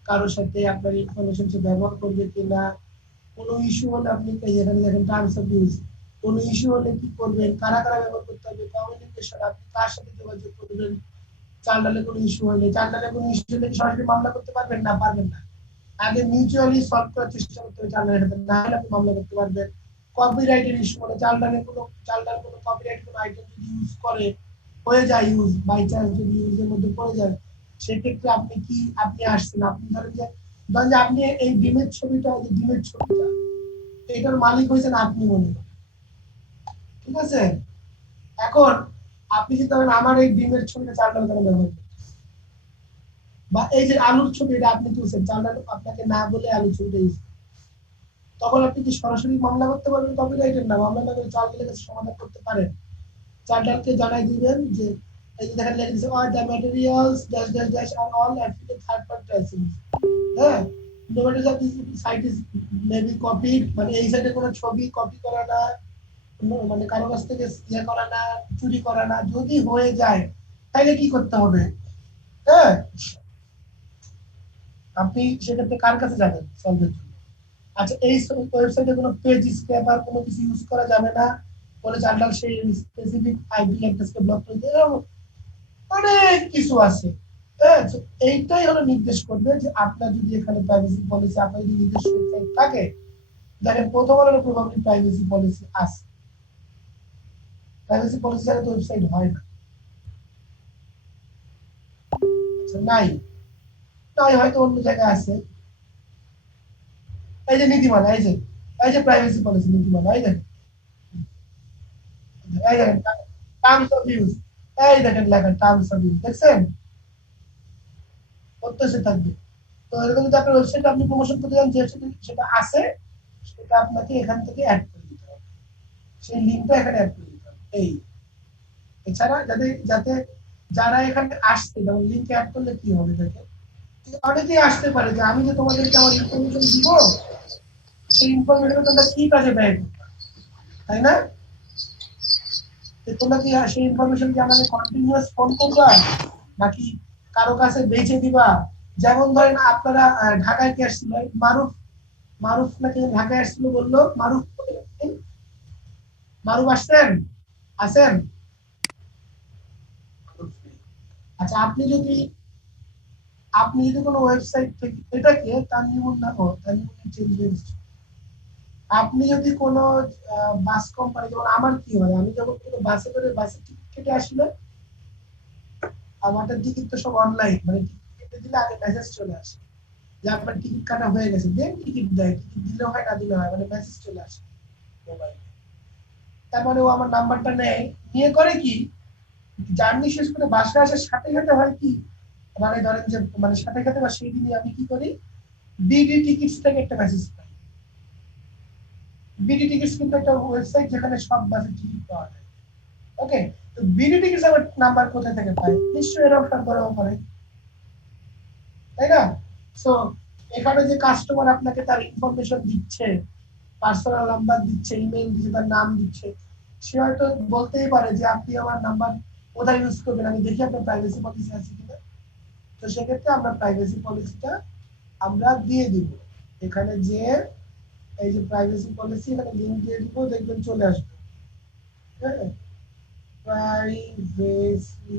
কারোর সাথে আপনার ইনফরমেশন সে ব্যবহার করবে কিনা, কোনো ইস্যু হলে আপনি এখানে দেখেন টার্মস অফ ইউজ, কোনো ইস্যু হলে কি করবেন, কারা কারা ব্যবহার করতে হবে, কমিউনিকেশন, আপনি কার সাথে যোগাযোগ করবেন, চাল ডালে কোনো ইস্যু হলে, চাল ডালে কোনো ইস্যু হলে সরাসরি মামলা করতে পারবেন না, পারবেন না, আগে মিউচুয়ালি সলভ করার চেষ্টা করতে হবে, চাল ডালের সাথে না হলে আপনি মামলা করতে পারবেন। কপিরাইটের ইস্যু হলে, চাল ডালে কোনো, চাল ডাল কোনো কপিরাইট কোনো আইটেম যদি ইউজ করে, হয়ে যায় ইউজ, বাই চান্স যদি ইউজের মধ্যে পড়ে যায়, সেক্ষেত্রে আপনি কি, আপনি আসছেন, আপনি ধরেন যে আপনি এই ডিমের ছবিটা, যে ডিমের ছবিটা, এটার মালিক হয়েছেন আপনি মনে করেন, ঠিক আছে? এখন আপনি যদি ধরেন আমার এই ডিমের ছবিটা চাল ডাল কেন ব্যবহার করেন, বা এই যে আলুর ছবি, এটা আপনি তুলছেন, চাল ডাল আপনাকে না বলে আলুর ছবিটা ইউজ, তখন আপনি কি সরাসরি মামলা করতে পারবেন কপিরাইটের? না, মামলা না করে চাল ডালের কাছে সমাধান করতে পারেন। চাল ডালকে জানাই দিবেন যে এই যে দেখেন লেখা দিয়েছে, all the materials dash dash dash আর all affiliate third party licence, হ্যাঁ, notice of this site is maybe copied, মানে এই সাইটে কোনো ছবি কপি করা না, মানে কারো কাছ থেকে ইয়ে করা না, চুরি করা না, যদি হয়ে যায় তাহলে কি করতে হবে? হ্যাঁ, আপনি সেক্ষেত্রে কার কাছে যাবেন সলভের জন্য? আচ্ছা, এই ওয়েবসাইটে কোনো পেজ স্ক্র্যাপার কোনো কিছু ইউজ করা যাবে না, বলে জানলাম সেই স্পেসিফিক আইপি অ্যাড্রেসকে ব্লক করে দিয়ে অনেক কিছু আছে। হ্যাঁ, তো এইটাই হলো নির্দেশ করবে যে আপনার যদি এখানে প্রাইভেসি পলিসি, আপনার যদি নিজস্ব ওয়েবসাইট থাকে, দেখেন প্রথম হলো প্রবাবলি প্রাইভেসি পলিসি আছে। প্রাইভেসি পলিসি ছাড়া তো ওয়েবসাইট হয় না। আচ্ছা, নাই নাই হয়তো অন্য জায়গায় আছে। এই যে নীতিমালা, এই যে প্রাইভেসি পলিসি নীতিমালা, এই দেখেন, এই দেখেন টার্মস অফ ইউজ, এই দেখেন লেখা টার্মস অফ ইউজ, দেখছেন? প্রত্যেকটা থাকবে। তো এরকম যদি আপনার ওয়েবসাইটে আপনি প্রমোশন করতে চান, যে সেটা আছে, সেটা আপনাকে এখান থেকে অ্যাড করে দিতে হবে, সেই লিঙ্কটা এখানে অ্যাড করে দিতে হবে। এই এছাড়া যাতে যারা এখানে আসছে, যেমন লিঙ্কে অ্যাড করলে কি হবে, দেখেন অনেকেই আসতে পারে যে আমি যে তোমাদেরকে আমার ইনফরমেশন দিব, সেই ইনফরমেশন তোমরা কি কাজে ব্যয় করবে, তাই না? তোমরা কি সেই ইনফরমেশন কি আমাকে কন্টিনিউয়াস ফোন করবা, নাকি কারো কাছে বেচে দিবা? যেমন ধরেন আপনারা ঢাকায় কে আসছিল, মারুফ, মারুফ নাকি ঢাকায় আসছিল বললো, মারুফ, মারুফ আসছেন, আছেন? আচ্ছা, আপনি যদি কোনো ওয়েবসাইট থেকে, এটাকে তানজিমুন না, তানজিমুন চেঞ্জ হয়েছে, আপনি যদি কোনো বাস কোম্পানি, যেমন আমার কি হয়, আমি যখন কোনো বাসে করে বাসের টিকিট কেটে আসলে, আমাদের টিকিট তো সব অনলাইন, মানে টিকিট কেটে দিলে আগে মেসেজ চলে আসে যে আপনার টিকিট কাটা হয়ে গেছে, দেন টিকিট দেয়, টিকিট দিলে হয় না দিলে হয়, মানে মেসেজ চলে আসে মোবাইলে। তারপরে ও আমার নাম্বারটা নেয়, নিয়ে করে কি, জার্নি শেষ করে বাসায় আসার সাথে সাথে হয় কি, মানে ধরেন যে মানে সাথে সাথে বা সেই দিনই আমি কি করি, বিডি টিকিটস থেকে একটা মেসেজ পাই। বিডি টিকিটস কিন্তু একটা ওয়েবসাইট যেখানে সব বাসের টিকিট পাওয়া যায়। ওকে, তো বিডি টিকিটস আমার নাম্বার কোথা থেকে পাই? নিশ্চয়ই এরকম করেও পারে, তাই না? সো এখানে যে কাস্টমার আপনাকে তার ইনফরমেশন দিচ্ছে, পার্সোনাল নাম্বার দিচ্ছে, ইমেল দিচ্ছে, তার নাম দিচ্ছে, সে হয়তো বলতেই পারে যে আপনি আমার নাম্বার কোথায় ইউজ করবেন, আমি দেখি আপনার প্রাইভেসি পলিসি আছে কিনা। তো সেক্ষেত্রে আমরা প্রাইভেসি পলিসিটা আমরা দিয়ে দিব এখানে, যে এই যে প্রাইভেসি পলিসি, এখানে লিংক দিয়ে দিব, দেখবেন চলে আসবে। হ্যাঁ, প্রাইভেসি,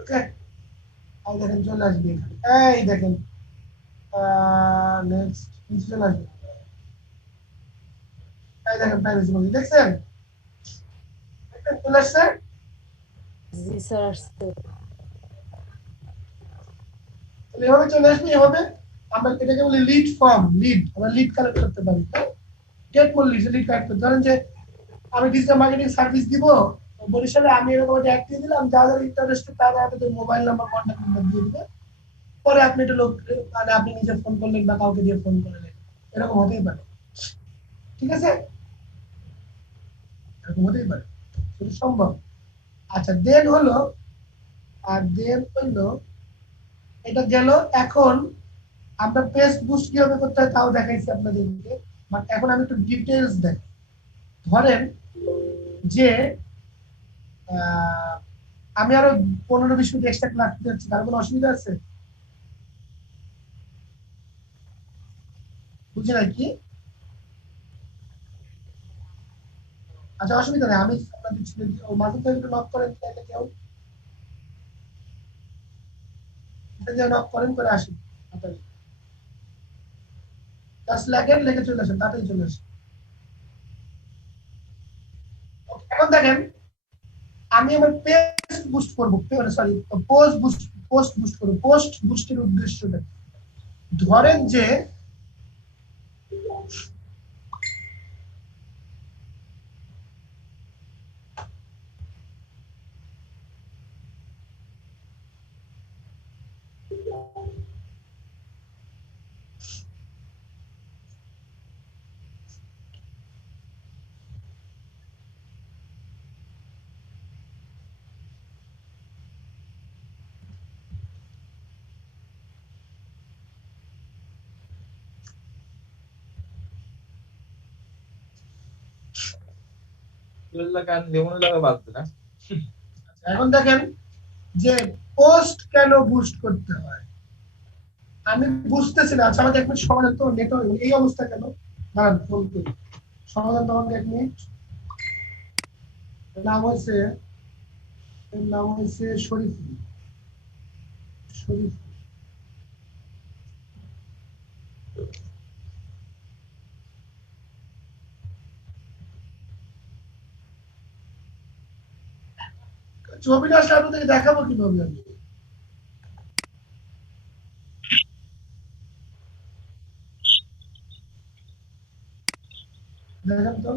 ওকে, এই দেখেন চলে আসবে এখানে, এই দেখেন নেক্সট নিচে চলে আসবে, এই দেখেন প্রাইভেসি পলিসি, দেখছেন? দেখছেন চলে আসছে? জি স্যার, আসছে। তাহলে এভাবে চলে আসবে, এভাবে আমরা এটাকে বলি লিড ফর্ম, লিড, আমরা লিড কালেক্ট করতে পারি, get more lead, lead collect করতে। ধরেন যে আমি ডিজিটাল মার্কেটিং সার্ভিস দিব বরিশালে, আমি এরকম একটা অ্যাড দিয়ে দিলাম, যাদের ইন্টারেস্টেড তারা আপনাদের মোবাইল নাম্বার, কন্ট্যাক্ট নাম্বার দিয়ে দিবে, পরে আপনি একটা লোক, মানে আপনি নিজে ফোন করলেন বা কাউকে দিয়ে ফোন করলেন, এরকম হতেই পারে, ঠিক আছে? এরকম হতেই পারে, সেটা সম্ভব। আচ্ছা, দেন হলো, আর দেন হলো, এটা গেল। এখন আমরা পেজ বুস্ট কিভাবে করতে হয় তাও দেখাইছি আপনাদেরকে, বাট এখন আমি একটু ডিটেইলস দেখাই। ধরেন যে আহ, আমি আরো 15-20 মিনিট এক্সট্রা ক্লাস দিতে যাচ্ছি, তার কোনো অসুবিধা আছে? বুঝি নাই কি? আচ্ছা, অসুবিধা নেই, আমি আপনাদের ছিল ও মাঝে তো একটু নক করেন, তাহলে কেউ নক করেন, করে আসেন তাড়াতাড়ি, জাস্ট লেখেন, লেখে চলে আসেন, তাড়াতাড়ি চলে আসেন। Okay, এখন দেখেন, আমি আমার পেজ বুস্ট করবো, সরি পোস্ট বুস্ট করবো। পোস্ট বুস্টের উদ্দেশ্যটা কি? ধরেন যে এখন দেখেন যে পোস্ট কেন বুস্ট করতে হয় আমি বুঝতেছি না। আচ্ছা আমাকে এক মিনিট সমাধান তো নেটওয়ার্ক এই অবস্থা কেন, দাঁড়ান ফোন করি সমাধান। তো আমাকে এক মিনিট। নাম হয়েছে শরীফ। শরীফ ছবিটা আসলে আপনাদের দেখাবো কিভাবে আমি? দেখেন তো।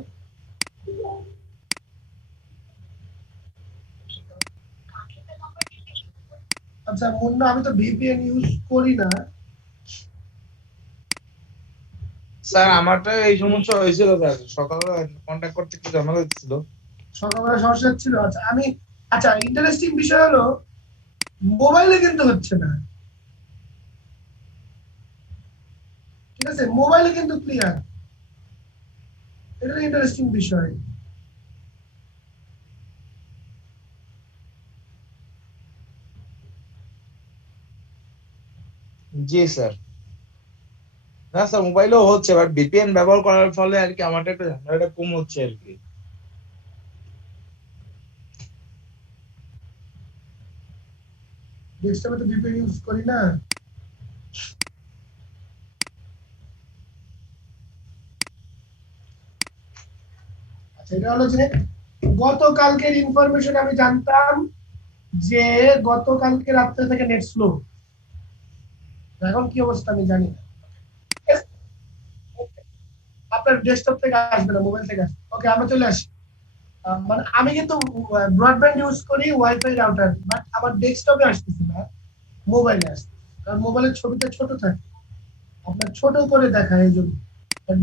আচ্ছা মুন্না, আমি তো ভিপিএন ইউজ করি না। স্যার আমারটা এই সমস্যা হয়েছিল স্যার, সকালে কন্ট্যাক্ট করতে একটু ঝামেলা হচ্ছিল। সকালবেলা সমস্যা ছিল। আচ্ছা ইন্টারেস্টিং বিষয় হলো মোবাইলে কিন্তু হচ্ছে না, ঠিক আছে? মোবাইলে কিন্তু ক্লিয়ার, এটা ইন্টারেস্টিং বিষয়। জি স্যার। না স্যার মোবাইলেও হচ্ছে, বাট ভিপিএন ব্যবহার করার ফলে আর কি আমারটা একটু ঝামেলাটা কম হচ্ছে আর কি। ডেস্কটপে তো ভিপিএন ইউজ করি না। আচ্ছা এটা হলো যে গতকালকের ইনফরমেশন আমি জানতাম যে গতকালকে রাত্রে থেকে নেট স্লো। এখন কি অবস্থা আমি জানি না। আপনার ডেস্কটপ থেকে আসবে না, মোবাইল থেকে আসবে। ওকে আমরা চলে আসি। মানে আমি কিন্তু ব্রডব্যান্ড ইউজ করি, ওয়াইফাই রাউটার, বাট আমার ডেস্কটপে আসতেছে না, মোবাইলে আসছে। কারণ মোবাইলের ছবিটা ছোট থাকে, আপনার ছোট করে দেখায় এই জন্য।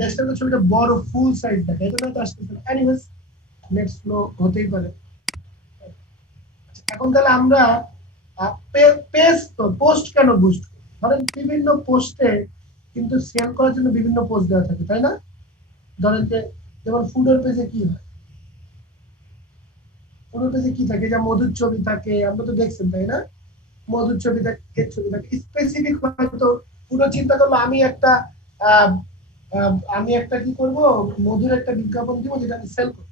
ডেস্কটপের ছবিটা বড় ফুল সাইজ দেখায়, এই জন্য তো আসতেছে না। এনিওয়েজ নেট স্লো হতেই পারে। এখন তাহলে আমরা পেজ পোস্ট কেন বুস্ট করি? ধরেন বিভিন্ন পোস্টে কিন্তু সেল করার জন্য বিভিন্ন পোস্ট দেওয়া থাকে, তাই না? ধরেন যে যেমন ফুডের পেজে কি হয়, ফুডের পেজে কি থাকে, যে মধুর ছবি থাকে, আমরা তো দেখছেন তাই না? মধুর ছবি থাকে, এর ছবি থাকে, স্পেসিফিক হয়তো পুরো চিন্তা করলো আমি একটা কি করব, মধুর একটা বিজ্ঞাপন দিব যেটা আমি সেল করব,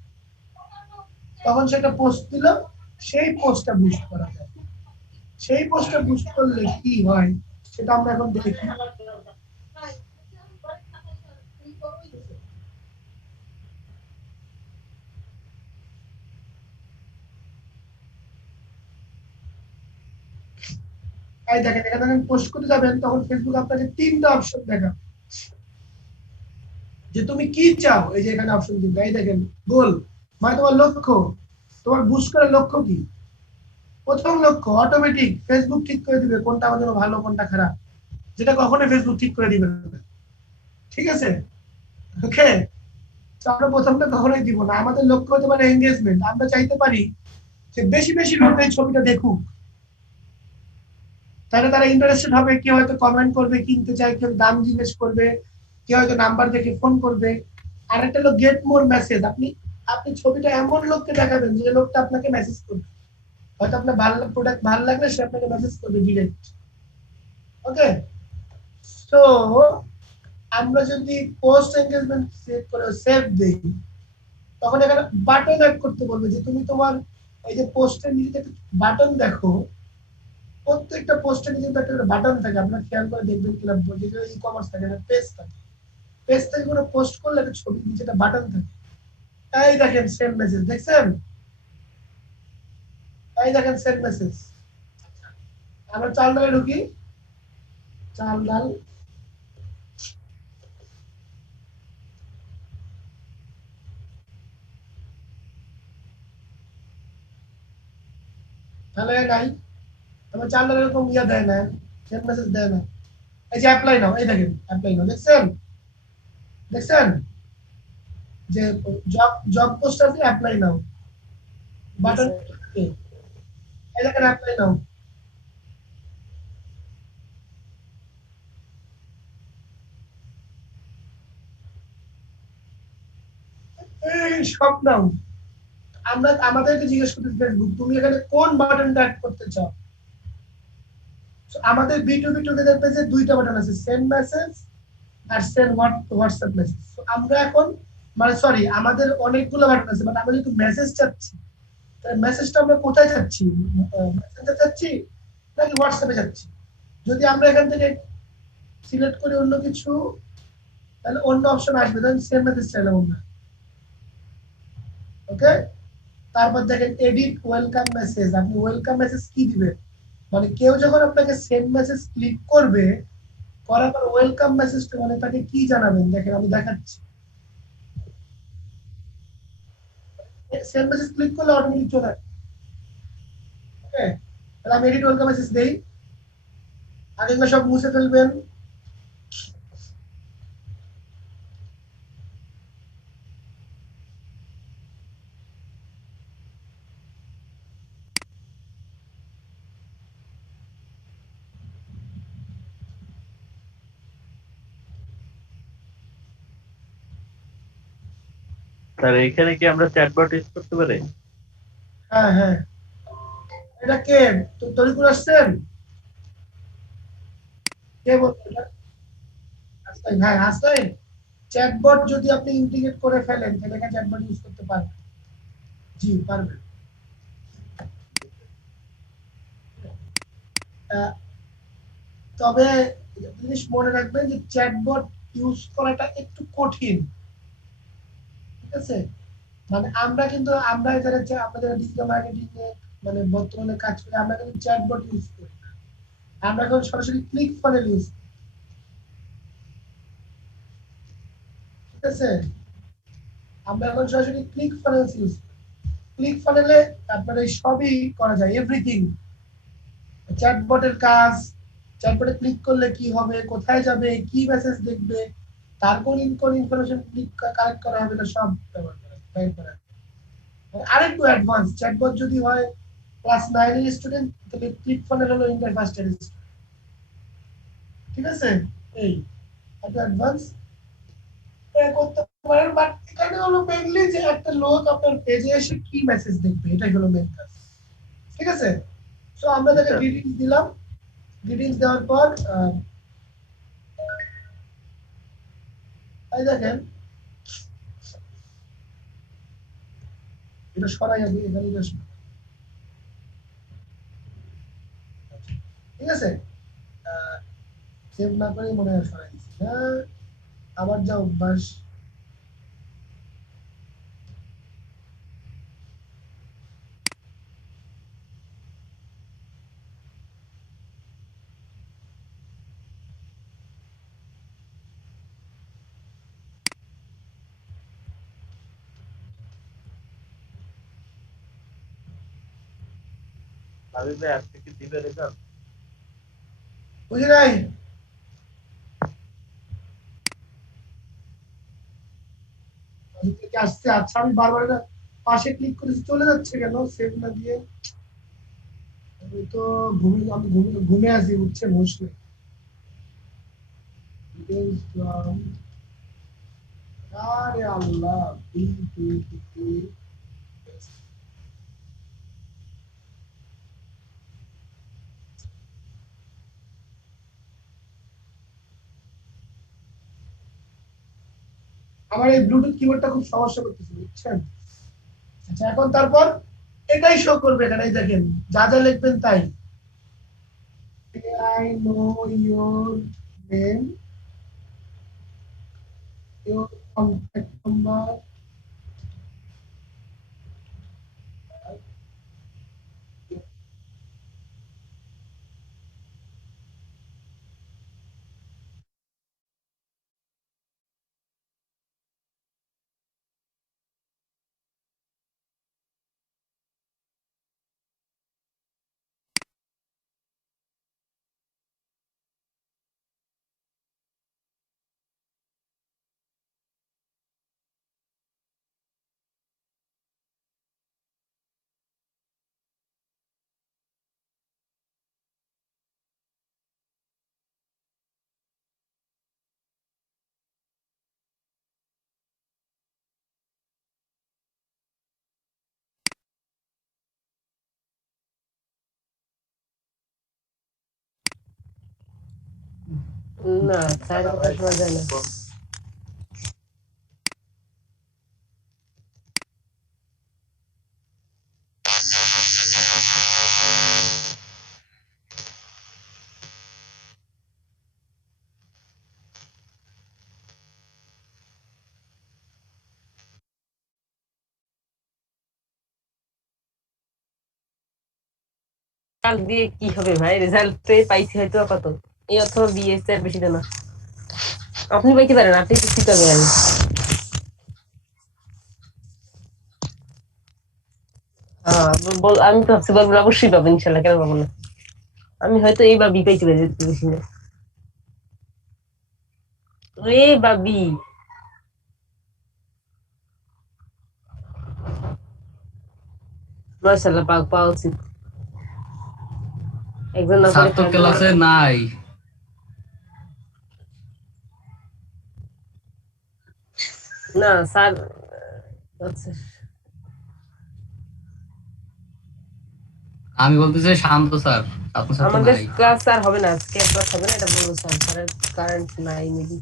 তখন সেটা পোস্ট দিলাম, সেই পোস্টটা বুস্ট করা যায়। সেই পোস্টটা বুস্ট করলে কি হয় সেটা আমরা এখন দেখি। এই দেখেন এখানে যখন পোস্ট করতে যাবেন তখন ফেসবুক আপনাকে তিনটা অপশন দেখাবে যে তুমি কি চাও। এই যে এখানে অপশন তিনটা, এই দেখেন গোল মানে তোমার লক্ষ্য, তোমার বুস্ট করার লক্ষ্য কি। প্রথম লক্ষ্য অটোমেটিক ফেসবুক ঠিক করে দিবে কোনটা আমাদের জন্য ভালো কোনটা খারাপ, যেটা কখনোই ফেসবুক ঠিক করে দিবে না, ঠিক আছে? ওকে, আমরা প্রথমটা কখনোই দিব না। আমাদের লক্ষ্য হতে পারে এঙ্গেজমেন্ট, আমরা চাইতে পারি যে বেশি বেশি লোক এই ছবিটা দেখুক, তাহলে তারা ইন্টারেস্টেড হবে, কেউ হয়তো কমেন্ট করবে, কিনতে চায়, কেউ দাম জিজ্ঞেস করবে, কেউ হয়তো নাম্বার দেখে ফোন করবে। আর একটা হলো গেট মোর মেসেজ। আপনি আপনি ছবিটা এমন লোককে দেখাবেন যে লোকটা আপনাকে মেসেজ করবে, হয়তো আপনার ভালো প্রোডাক্ট ভালো লাগলে সে আপনাকে মেসেজ করবে ডিরেক্ট। ওকে, সো আমরা যদি পোস্ট এনগেজমেন্ট সেভ করে সেভ দেই, তখন এখানে বাটন অ্যাড করতে বলবে যে তুমি তোমার এই যে পোস্টের নিচে একটা বাটন দেখো, প্রত্যেকটা পোস্টের নিচে একটা বাটন থাকে, আপনারা খেয়াল করে দেখবেন কিনা, যেটা ই কমার্স থাকে না, পেজ থাকে, পেজ থেকে কোনো পোস্ট করলে একটা ছবির নিচে একটা বাটন থাকে। এই দেখেন সেন্ড মেসেজ, দেখছেন? এই দেখেন সেন্ড মেসেজ। আমরা চাল ডালে ঢুকি, চাল ডাল, তাহলে নাই, আমার চাল ডাল এরকম ইয়া দেয় না, সেন্ড মেসেজ দেয় না। এই যে অ্যাপ্লাই নাও, এই দেখেন অ্যাপ্লাই নাও, দেখছেন? দেখছেন যে জব জব পোস্ট আছে, অ্যাপ্লাই নাও বাটন, এই দেখেন অ্যাপ্লাই নাও। এই সব নাও, আমরা আমাদেরকে জিজ্ঞেস করতে ফেসবুক তুমি এখানে কোন বাটনটা অ্যাড করতে চাও। So, আমাদের B2B টুগেদার পেজে দুইটা বাটন আছে, সেন্ড মেসেজ আর সেন্ড হোয়াটসঅ্যাপ মেসেজ। আমরা এখন মানে সরি আমাদের অনেকগুলো বাটন আছে, বাট আমরা যেহেতু মেসেজ চাচ্ছি, তাহলে মেসেজটা আমরা কোথায় চাচ্ছি, মেসেঞ্জার চাচ্ছি নাকি হোয়াটসঅ্যাপে চাচ্ছি। যদি আমরা এখান থেকে সিলেক্ট করি অন্য কিছু, তাহলে অন্য অপশন আসবে, দেন সেন্ড মেসেজ চাইলাম আমরা। ওকে, তারপর দেখেন এডিট ওয়েলকাম মেসেজ। আপনি ওয়েলকাম মেসেজ কি দিবেন, মানে কেউ যখন আপনাকে সেন্ড মেসেজ ক্লিক করবে, করার পর ওয়েলকাম মেসেজটা মানে তাকে কি জানাবেন, দেখেন আমি দেখাচ্ছি। সেন্ড মেসেজ ক্লিক করলে অটোমেটিক চলে আসবে। ওকে, তাহলে আমি এডিট ওয়েলকাম মেসেজ দেই। আগেগুলো সব মুছে ফেলবেন। স্যার এখানে কি আমরা চ্যাটবট ইউজ করতে পারি? হ্যাঁ হ্যাঁ, এটা কে তরিকুল আসছেন, কে বলছেন এটা? হাসনাইন, হ্যাঁ হাসনাইন। চ্যাটবট যদি আপনি ইন্টিগ্রেট করে ফেলেন তাহলে এখানে চ্যাটবট ইউজ করতে পারবেন। জি পারবেন। আহ, তবে একটা জিনিস মনে রাখবেন যে চ্যাটবট ইউজ করাটা একটু কঠিন, ঠিক আছে? মানে আমরা কিন্তু আমরা যারা আমরা যারা ডিজিটাল মার্কেটিং এ মানে বর্তমানে কাজ করি, আমরা কিন্তু চ্যাটবট ইউজ করি না। আমরা এখন সরাসরি ক্লিক ফানেল ইউজ করি, ঠিক আছে? আমরা এখন সরাসরি ক্লিক ফানেল ইউজ করি। ক্লিক ফানেলে আপনার এই সবই করা যায়, এভরিথিং। চ্যাটবটের কাজ, চ্যাটবটে ক্লিক করলে কি হবে, কোথায় যাবে, কি মেসেজ দেখবে, তার কোন ইনফরমেশন ক্লিক কালেক্ট করা হবে, এটা সব ব্যবহার করা বের করা। আরেকটু অ্যাডভান্স চ্যাটবট যদি হয় ক্লাস 9 এর স্টুডেন্ট, তাহলে ক্লিক ফানেল হলো ইন্টার ফার্স্ট ইয়ার স্টুডেন্ট, ঠিক আছে? এই একটু অ্যাডভান্স করতে পারেন, বাট এখানে হলো মেইনলি যে একটা লোক আপনার পেজে এসে কি মেসেজ দেখবে, এটাই হলো মেইন কাজ, ঠিক আছে? সো আমরা তাকে আচ্ছা। ডিটেইলস দিলাম। ডিটেইলস দেওয়ার পর এই দেখেন এটা সরাই যাবে, এখানে এটা সরাই। ঠিক আছে, সেভ না করে মনে হয় সরাই দিচ্ছি, হ্যাঁ আবার যা অভ্যাস। ভাবি ভাই আজকে কি দিবে রেজাল্ট? বুঝি নাই, আসছে। আচ্ছা আমি বারবার এটা পাশে ক্লিক করেছি, চলে যাচ্ছে কেন সেভ না দিয়ে? আমি তো আমি ঘুমে আছি, বুঝছে বসলে। আরে আল্লাহ, আমার এই ব্লুটুথ কিবোর্ডটা খুব সমস্যা করতেছে, বুঝছেন? আচ্ছা এখন তারপর এটাই শো করবে এখানে, এই দেখেন যা যা লিখবেন তাই। I know your name, your contact number, না, স্যারের কথা শোনা যায় না। রেজাল্ট দিয়ে কি হবে ভাই? রেজাল্ট পাইছি হয়তো কত, এই অথবা বিএস এর বেশি না। আপনি পাইতে পারেন, আপনি কি করবেন? আমি তো ভাবছি বলবো অবশ্যই পাবো, ইনশাল্লাহ, কেন পাবো না। আমি হয়তো এই বাবি পাইতে পারি, বেশি না। এ বাবি, মাশাআল্লাহ, পাওয়া উচিত। একজন না স্যার পারে তো ক্লাসে নাই। না স্যার, আচ্ছা, আমি বলতে চাই শান্ত স্যার, আপনার স্যার তো আমাদের নাই। ক্লাস স্যার হবে না আজকে, ক্লাস হবে না, এটা বলবো স্যার, স্যারের কারেন্ট নাই মেবি।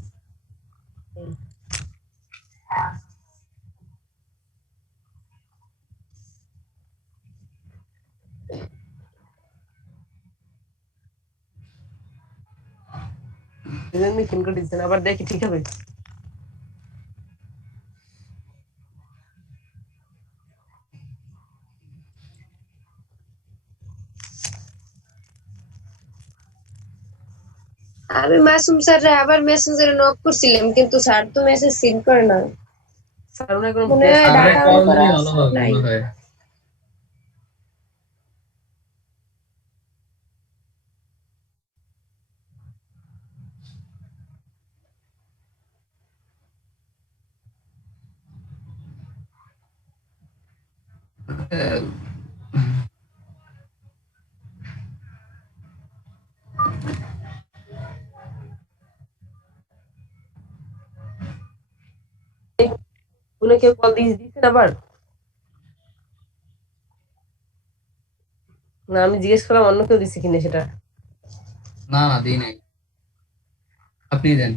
ফোন করে দিচ্ছেন, আবার দেখি ঠিক হবে। আমি মাসুম স্যার আবার মেসেঞ্জারে নক করছিলাম, কিন্তু স্যার তো মেসেজ সিন করে না। স্যার ওনার কোনো মনে হয় স্যারে ডাটা অন কল করা দিলে ভালো হবে নাই। মনে হয়। উনি কেউ কল দিয়েছেন আবার? না, আমি জিজ্ঞেস করলাম অন্য কেউ দিচ্ছে কিনা সেটা। না না, দিই নাই, আপনি দেন।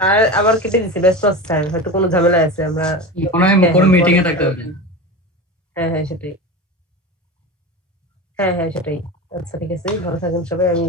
স্যার আবার কেটে দিচ্ছে, ব্যস্ত আছে স্যার, হয়তো কোনো ঝামেলা আছে। আমরা মনে হয় হ্যাঁ কোনো হ্যাঁ মিটিং পরে এ থাকতে হবে। হ্যাঁ হ্যাঁ সেটাই, হ্যাঁ হ্যাঁ সেটাই। আচ্ছা ঠিক আছে, ভালো থাকবেন সবাই, আমি